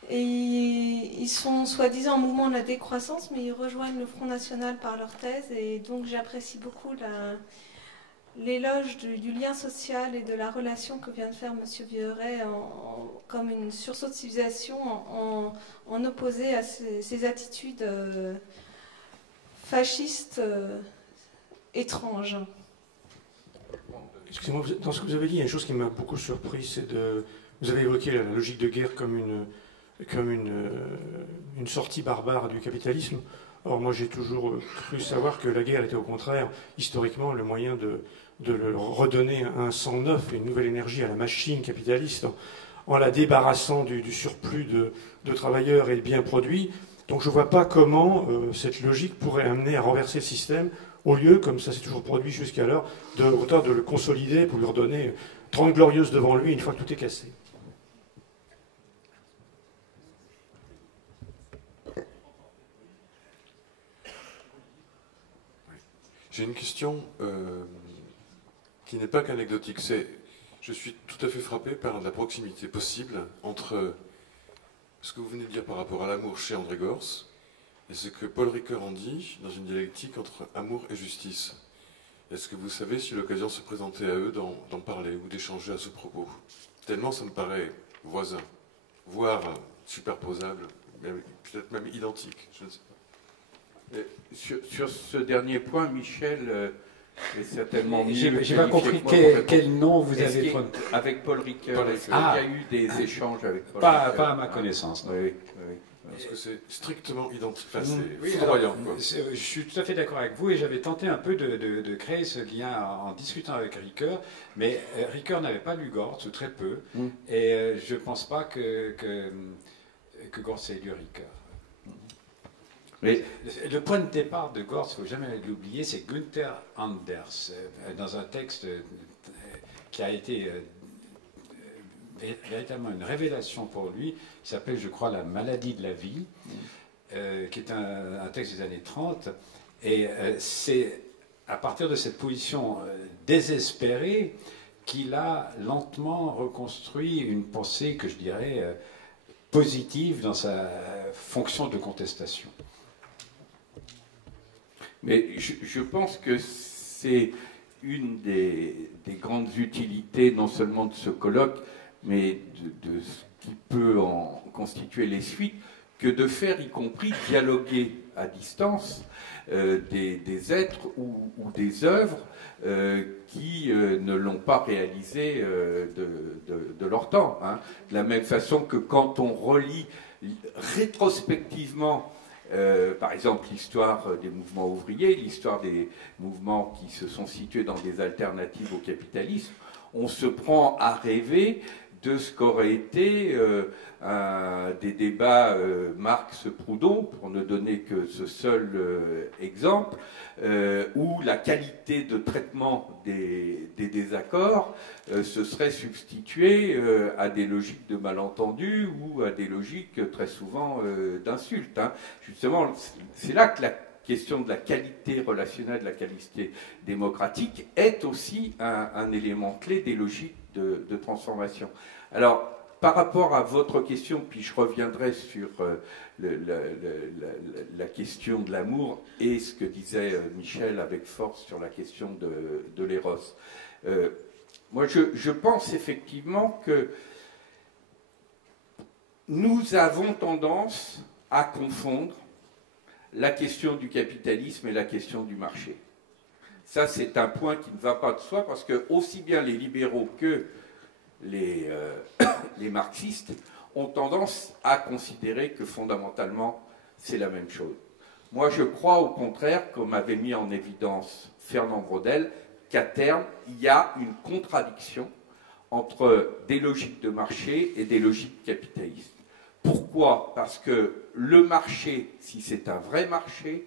Et ils sont soi-disant en mouvement de la décroissance, mais ils rejoignent le Front National par leur thèse. Et donc, j'apprécie beaucoup l'éloge du lien social et de la relation que vient de faire M. Vieuret comme une sursaut de civilisation en opposé à ces attitudes fascistes étranges. Excusez-moi, dans ce que vous avez dit, il y a une chose qui m'a beaucoup surpris, c'est vous avez évoqué la logique de guerre comme une sortie barbare du capitalisme. Or, moi, j'ai toujours cru savoir que la guerre était au contraire, historiquement, le moyen de redonner un sang neuf et une nouvelle énergie à la machine capitaliste en la débarrassant du surplus de travailleurs et de biens produits. Donc je ne vois pas comment cette logique pourrait amener à renverser le système au lieu, comme ça s'est toujours produit jusqu'alors, de le consolider pour lui redonner 30 glorieuses devant lui une fois que tout est cassé. J'ai une question qui n'est pas qu'anecdotique. Je suis tout à fait frappé par la proximité possible entre ce que vous venez de dire par rapport à l'amour chez André Gorz et ce que Paul Ricoeur en dit dans une dialectique entre amour et justice. Est-ce que vous savez si l'occasion se présentait à eux d'en parler ou d'échanger à ce propos? Tellement ça me paraît voisin, voire superposable, peut-être même identique, je ne sais pas. Sur ce dernier point, Michel est certainement mieux. J'ai pas compris quel nom vous avez prononcé. Avec Paul Ricoeur, il y a eu des échanges avec Paul Ricoeur. Pas à ma connaissance. Non. Oui. Parce que c'est strictement identique. Enfin, c'est foudroyant. Je suis tout à fait d'accord avec vous et j'avais tenté un peu de créer ce lien en discutant avec Ricoeur, mais Ricoeur n'avait pas lu Gorz, ou très peu, et je ne pense pas que Gorz ait lu Ricoeur. Mais le point de départ de Gorz, il ne faut jamais l'oublier, c'est Günther Anders, dans un texte qui a été véritablement une révélation pour lui, qui s'appelle, je crois, La maladie de la vie, qui est un texte des années 30. Et c'est à partir de cette position désespérée qu'il a lentement reconstruit une pensée que je dirais positive dans sa fonction de contestation. Mais je pense que c'est une des grandes utilités, non seulement de ce colloque, mais de ce qui peut en constituer les suites, que de faire, y compris, dialoguer à distance des êtres ou des œuvres qui ne l'ont pas réalisé de leur temps. Hein. De la même façon que quand on relit rétrospectivement par exemple, l'histoire des mouvements ouvriers, l'histoire des mouvements qui se sont situés dans des alternatives au capitalisme, on se prend à rêver de ce qu'aurait été des débats Marx-Proudhon, pour ne donner que ce seul exemple, où la qualité de traitement des désaccords se serait substituée à des logiques de malentendus ou à des logiques très souvent d'insultes. Hein. Justement, c'est là que la question de la qualité relationnelle, de la qualité démocratique est aussi un élément clé des logiques de transformation. Alors, par rapport à votre question, puis je reviendrai sur la question de l'amour et ce que disait Michel avec force sur la question de l'éros. Moi, je pense effectivement que nous avons tendance à confondre la question du capitalisme et la question du marché. Ça, c'est un point qui ne va pas de soi, parce que aussi bien les libéraux que les marxistes ont tendance à considérer que fondamentalement, c'est la même chose. Moi, je crois au contraire, comme avait mis en évidence Fernand Braudel, qu'à terme, il y a une contradiction entre des logiques de marché et des logiques capitalistes. Pourquoi ? Parce que le marché, si c'est un vrai marché,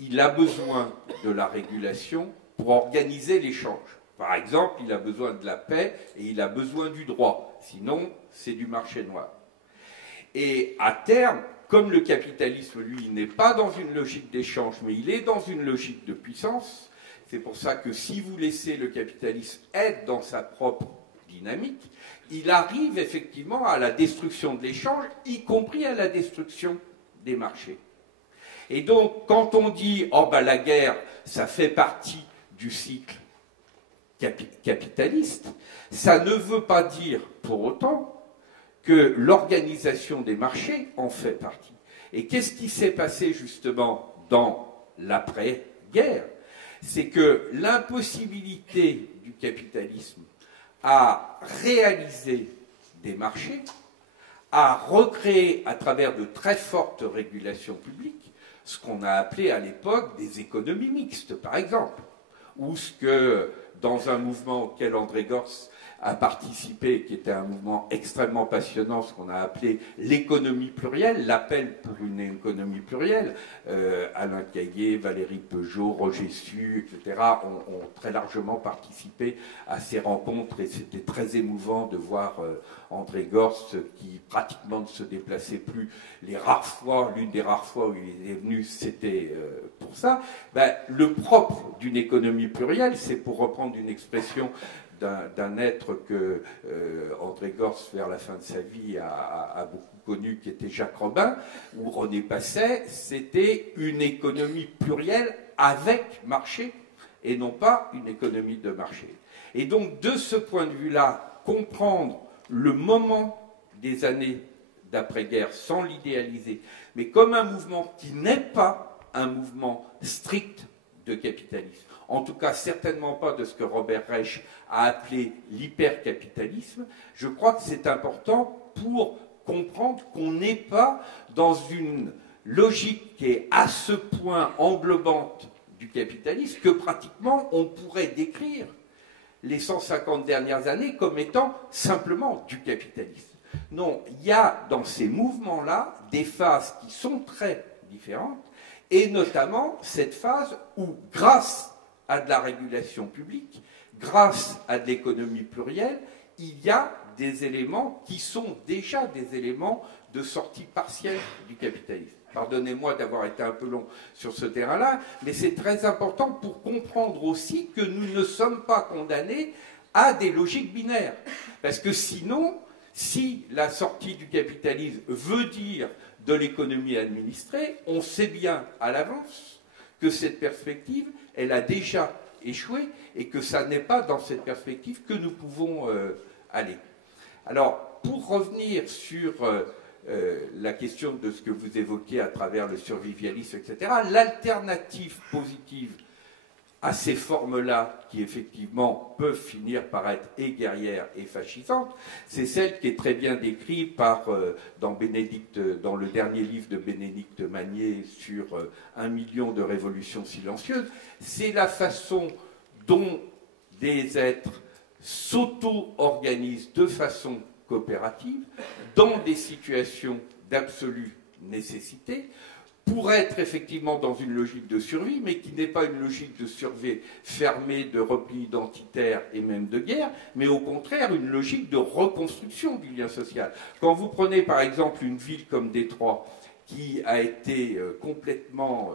il a besoin de la régulation pour organiser l'échange. Par exemple, il a besoin de la paix et il a besoin du droit. Sinon, c'est du marché noir. Et à terme, comme le capitalisme, lui, n'est pas dans une logique d'échange, mais il est dans une logique de puissance, c'est pour ça que si vous laissez le capitalisme être dans sa propre dynamique, il arrive effectivement à la destruction de l'échange, y compris à la destruction des marchés. Et donc, quand on dit « oh ben la guerre, ça fait partie du cycle capitaliste », ça ne veut pas dire pour autant que l'organisation des marchés en fait partie. Et qu'est-ce qui s'est passé justement dans l'après-guerre? C'est que l'impossibilité du capitalisme à réaliser des marchés, à recréer à travers de très fortes régulations publiques ce qu'on a appelé à l'époque des économies mixtes, par exemple, ou ce que, dans un mouvement auquel André Gorz a participé, qui était un mouvement extrêmement passionnant, ce qu'on a appelé l'économie plurielle, l'appel pour une économie plurielle. Alain Caillé, Valérie Peugeot, Roger Su, etc. ont très largement participé à ces rencontres et c'était très émouvant de voir André Gorz qui pratiquement ne se déplaçait plus. Les rares fois, l'une des rares fois où il est venu, c'était pour ça. Ben, le propre d'une économie plurielle, c'est, pour reprendre une expression d'un être que André Gorz, vers la fin de sa vie, a beaucoup connu, qui était Jacques Robin, ou René Passet, c'était une économie plurielle avec marché, et non pas une économie de marché. Et donc, de ce point de vue-là, comprendre le moment des années d'après-guerre, sans l'idéaliser, mais comme un mouvement qui n'est pas un mouvement strict de capitalisme, en tout cas certainement pas de ce que Robert Reich a appelé l'hypercapitalisme, je crois que c'est important pour comprendre qu'on n'est pas dans une logique qui est à ce point englobante du capitalisme que pratiquement on pourrait décrire les 150 dernières années comme étant simplement du capitalisme. Non, il y a dans ces mouvements-là des phases qui sont très différentes, et notamment cette phase où, grâce à de la régulation publique, grâce à de l'économie plurielle, il y a des éléments qui sont déjà des éléments de sortie partielle du capitalisme. Pardonnez-moi d'avoir été un peu long sur ce terrain-là, mais c'est très important pour comprendre aussi que nous ne sommes pas condamnés à des logiques binaires. Parce que sinon, si la sortie du capitalisme veut dire de l'économie administrée, on sait bien à l'avance que cette perspective, elle a déjà échoué et que ça n'est pas dans cette perspective que nous pouvons aller. Alors, pour revenir sur la question de ce que vous évoquez à travers le survivalisme, etc., l'alternative positive à ces formes-là, qui effectivement peuvent finir par être et guerrières et fascisantes, c'est celle qui est très bien décrite par, dans le dernier livre de Bénédicte Magnier sur 1 million de révolutions silencieuses. C'est la façon dont des êtres s'auto-organisent de façon coopérative dans des situations d'absolue nécessité, pour être effectivement dans une logique de survie, mais qui n'est pas une logique de survie fermée, de repli identitaire et même de guerre, mais au contraire une logique de reconstruction du lien social. Quand vous prenez par exemple une ville comme Détroit, qui a été complètement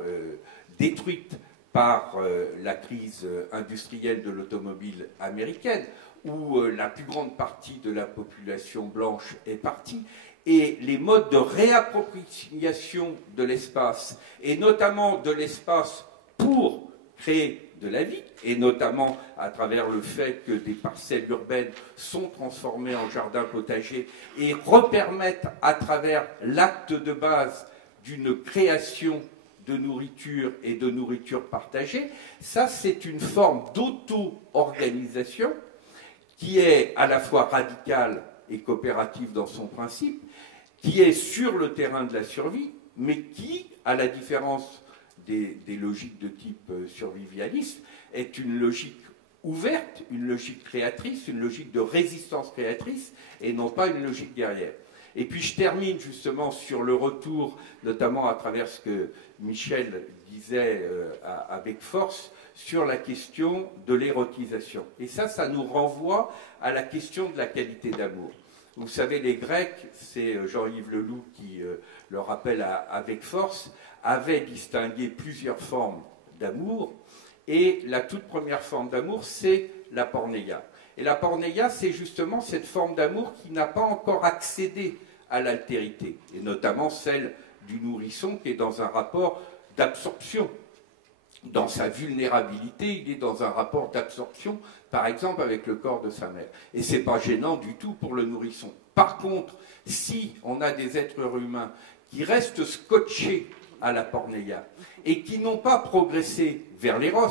détruite par la crise industrielle de l'automobile américaine, où la plus grande partie de la population blanche est partie, et les modes de réappropriation de l'espace, et notamment de l'espace pour créer de la vie, et notamment à travers le fait que des parcelles urbaines sont transformées en jardins potagers et repermettent à travers l'acte de base d'une création de nourriture et de nourriture partagée, ça c'est une forme d'auto-organisation qui est à la fois radicale et coopérative dans son principe, qui est sur le terrain de la survie, mais qui, à la différence des logiques de type survivaliste, est une logique ouverte, une logique créatrice, une logique de résistance créatrice, et non pas une logique guerrière. Et puis je termine justement sur le retour, notamment à travers ce que Michel disait avec force, sur la question de l'érotisation. Et ça nous renvoie à la question de la qualité d'amour. Vous savez, les Grecs, c'est Jean-Yves Leloup qui le rappelle avec force, avaient distingué plusieurs formes d'amour, et la toute première forme d'amour, c'est la porneia. Et la porneia, c'est justement cette forme d'amour qui n'a pas encore accédé à l'altérité, et notamment celle du nourrisson qui est dans un rapport d'absorption. Dans sa vulnérabilité, il est dans un rapport d'absorption, par exemple avec le corps de sa mère. Et ce n'est pas gênant du tout pour le nourrisson. Par contre, si on a des êtres humains qui restent scotchés à la porneia et qui n'ont pas progressé vers l'éros,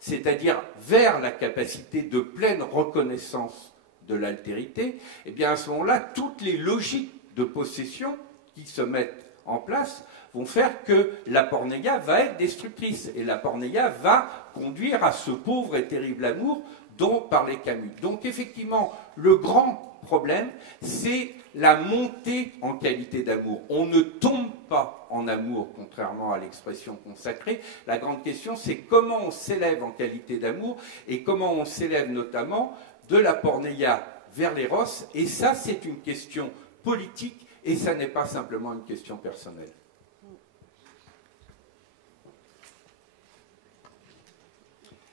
c'est-à-dire vers la capacité de pleine reconnaissance de l'altérité, eh bien à ce moment-là, toutes les logiques de possession qui se mettent en place vont faire que la porneia va être destructrice et la porneia va conduire à ce pauvre et terrible amour dont parlait Camus. Donc effectivement, le grand problème, c'est la montée en qualité d'amour. On ne tombe pas en amour, contrairement à l'expression consacrée. La grande question, c'est comment on s'élève en qualité d'amour et comment on s'élève notamment de la porneia vers l'éros. Et ça, c'est une question politique et ça n'est pas simplement une question personnelle.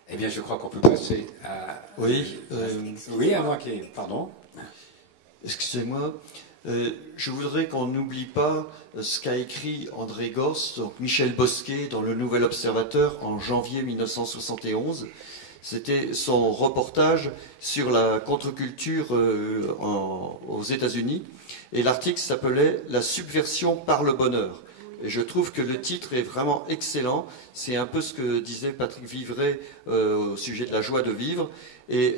Eh bien, je crois qu'on peut passer à... Oui, oui, à moi qui... Pardon. Excusez-moi. Je voudrais qu'on n'oublie pas ce qu'a écrit André Gorz, donc Michel Bosquet, dans le Nouvel Observateur en janvier 1971. C'était son reportage sur la contre-culture aux États-Unis. Et l'article s'appelait « La subversion par le bonheur ». Et je trouve que le titre est vraiment excellent. C'est un peu ce que disait Patrick Vivray au sujet de la joie de vivre. Et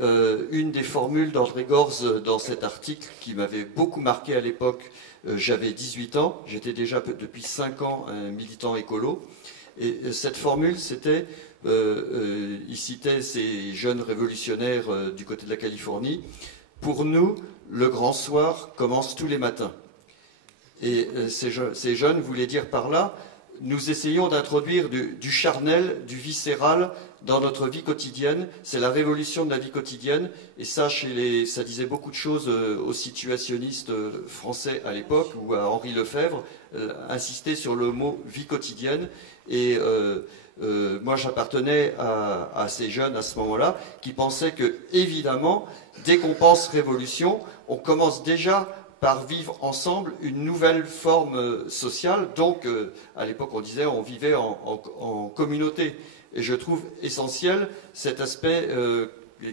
une des formules d'André Gorz dans cet article qui m'avait beaucoup marqué à l'époque, j'avais 18 ans, j'étais déjà depuis 5 ans un militant écolo. Et cette formule, c'était, il citait ces jeunes révolutionnaires du côté de la Californie, « Pour nous, le grand soir commence tous les matins ». Et ces jeunes voulaient dire par là, nous essayons d'introduire du charnel, du viscéral dans notre vie quotidienne. C'est la révolution de la vie quotidienne. Et ça, ça disait beaucoup de choses aux situationnistes français à l'époque, ou à Henri Lefebvre, insister sur le mot vie quotidienne. Et moi, j'appartenais à ces jeunes à ce moment-là, qui pensaient que, évidemment, dès qu'on pense révolution, on commence déjà par vivre ensemble une nouvelle forme sociale. Donc, à l'époque, on disait on vivait en communauté. Et je trouve essentiel cet aspect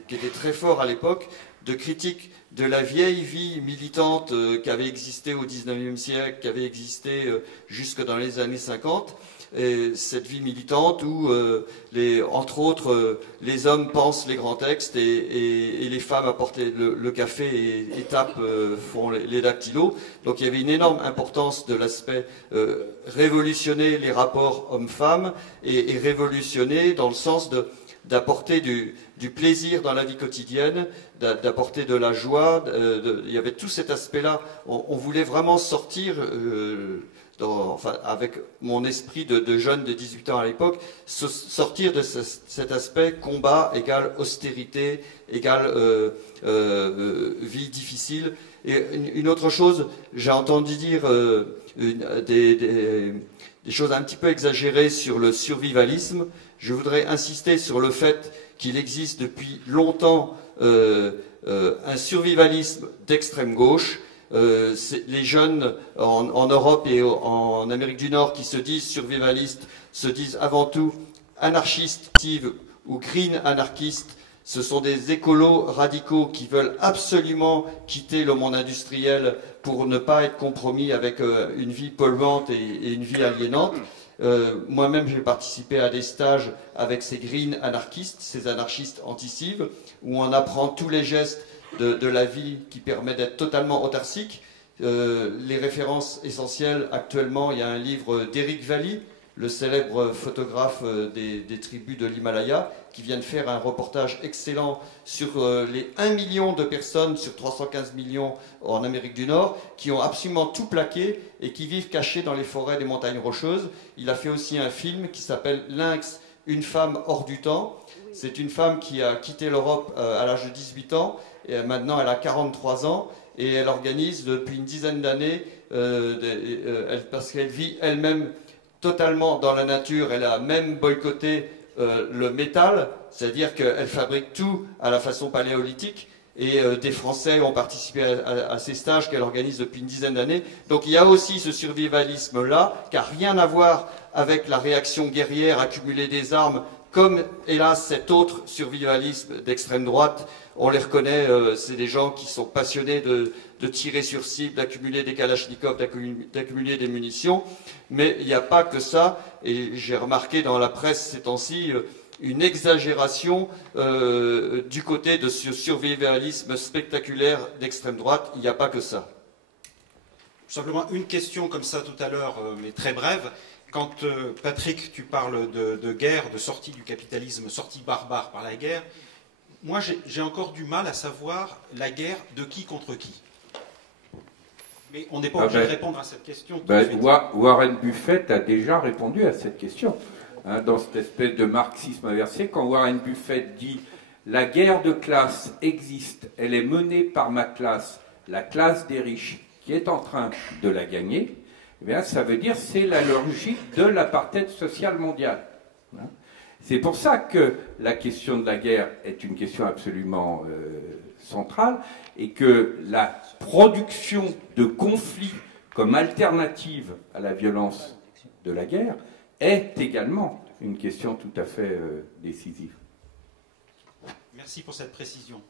qui était très fort à l'époque, de critique de la vieille vie militante qui avait existé au XIXe siècle, qui avait existé jusque dans les années 50. Et cette vie militante où, entre autres, les hommes pensent les grands textes et les femmes apportent le café et tapent, font les dactylos. Donc il y avait une énorme importance de l'aspect révolutionner les rapports hommes-femmes et révolutionner dans le sens d'apporter du plaisir dans la vie quotidienne, d'apporter de la joie. Il y avait tout cet aspect-là. On voulait vraiment sortir... avec mon esprit de jeune de 18 ans à l'époque, sortir de cet aspect combat égale austérité, égale vie difficile. Et une autre chose, j'ai entendu dire des choses un petit peu exagérées sur le survivalisme. Je voudrais insister sur le fait qu'il existe depuis longtemps un survivalisme d'extrême gauche. Les jeunes en Europe et en Amérique du Nord qui se disent survivalistes se disent avant tout anarchistes ou green anarchistes. Ce sont des écolos radicaux qui veulent absolument quitter le monde industriel pour ne pas être compromis avec une vie polluante et une vie aliénante. Moi-même, j'ai participé à des stages avec ces green anarchistes, ces anarchistes anti-cives, où on apprend tous les gestes de la vie qui permet d'être totalement autarcique. Les références essentielles, actuellement, il y a un livre d'Éric Valli, le célèbre photographe des tribus de l'Himalaya, qui vient de faire un reportage excellent sur les 1 million de personnes sur 315 millions en Amérique du Nord, qui ont absolument tout plaqué et qui vivent cachés dans les forêts des montagnes rocheuses. Il a fait aussi un film qui s'appelle Lynx, une femme hors du temps. C'est une femme qui a quitté l'Europe à l'âge de 18 ans, et maintenant elle a 43 ans, et elle organise depuis une dizaine d'années, parce qu'elle vit elle-même totalement dans la nature, elle a même boycotté le métal, c'est-à-dire qu'elle fabrique tout à la façon paléolithique, et des Français ont participé à ces stages qu'elle organise depuis une dizaine d'années. Donc il y a aussi ce survivalisme-là, qui n'a rien à voir avec la réaction guerrière, accumuler des armes, comme hélas cet autre survivalisme d'extrême droite. On les reconnaît, c'est des gens qui sont passionnés de tirer sur cible, d'accumuler des kalachnikovs, d'accumuler des munitions. Mais il n'y a pas que ça, et j'ai remarqué dans la presse ces temps-ci une exagération du côté de ce survivalisme spectaculaire d'extrême droite. Il n'y a pas que ça. Simplement une question comme ça tout à l'heure, mais très brève. Quand Patrick, tu parles de guerre, de sortie du capitalisme, sortie barbare par la guerre, moi j'ai encore du mal à savoir la guerre de qui contre qui. Mais on n'est pas obligé de répondre à cette question. Warren Buffett a déjà répondu à cette question. Hein, dans cette espèce de marxisme inversé, quand Warren Buffett dit « La guerre de classe existe, elle est menée par ma classe, la classe des riches, qui est en train de la gagner », eh bien, ça veut dire que c'est la logique de l'apartheid social mondial. Hein. C'est pour ça que la question de la guerre est une question absolument centrale, et que la production de conflits comme alternative à la violence de la guerre est également une question tout à fait décisive. Merci pour cette précision.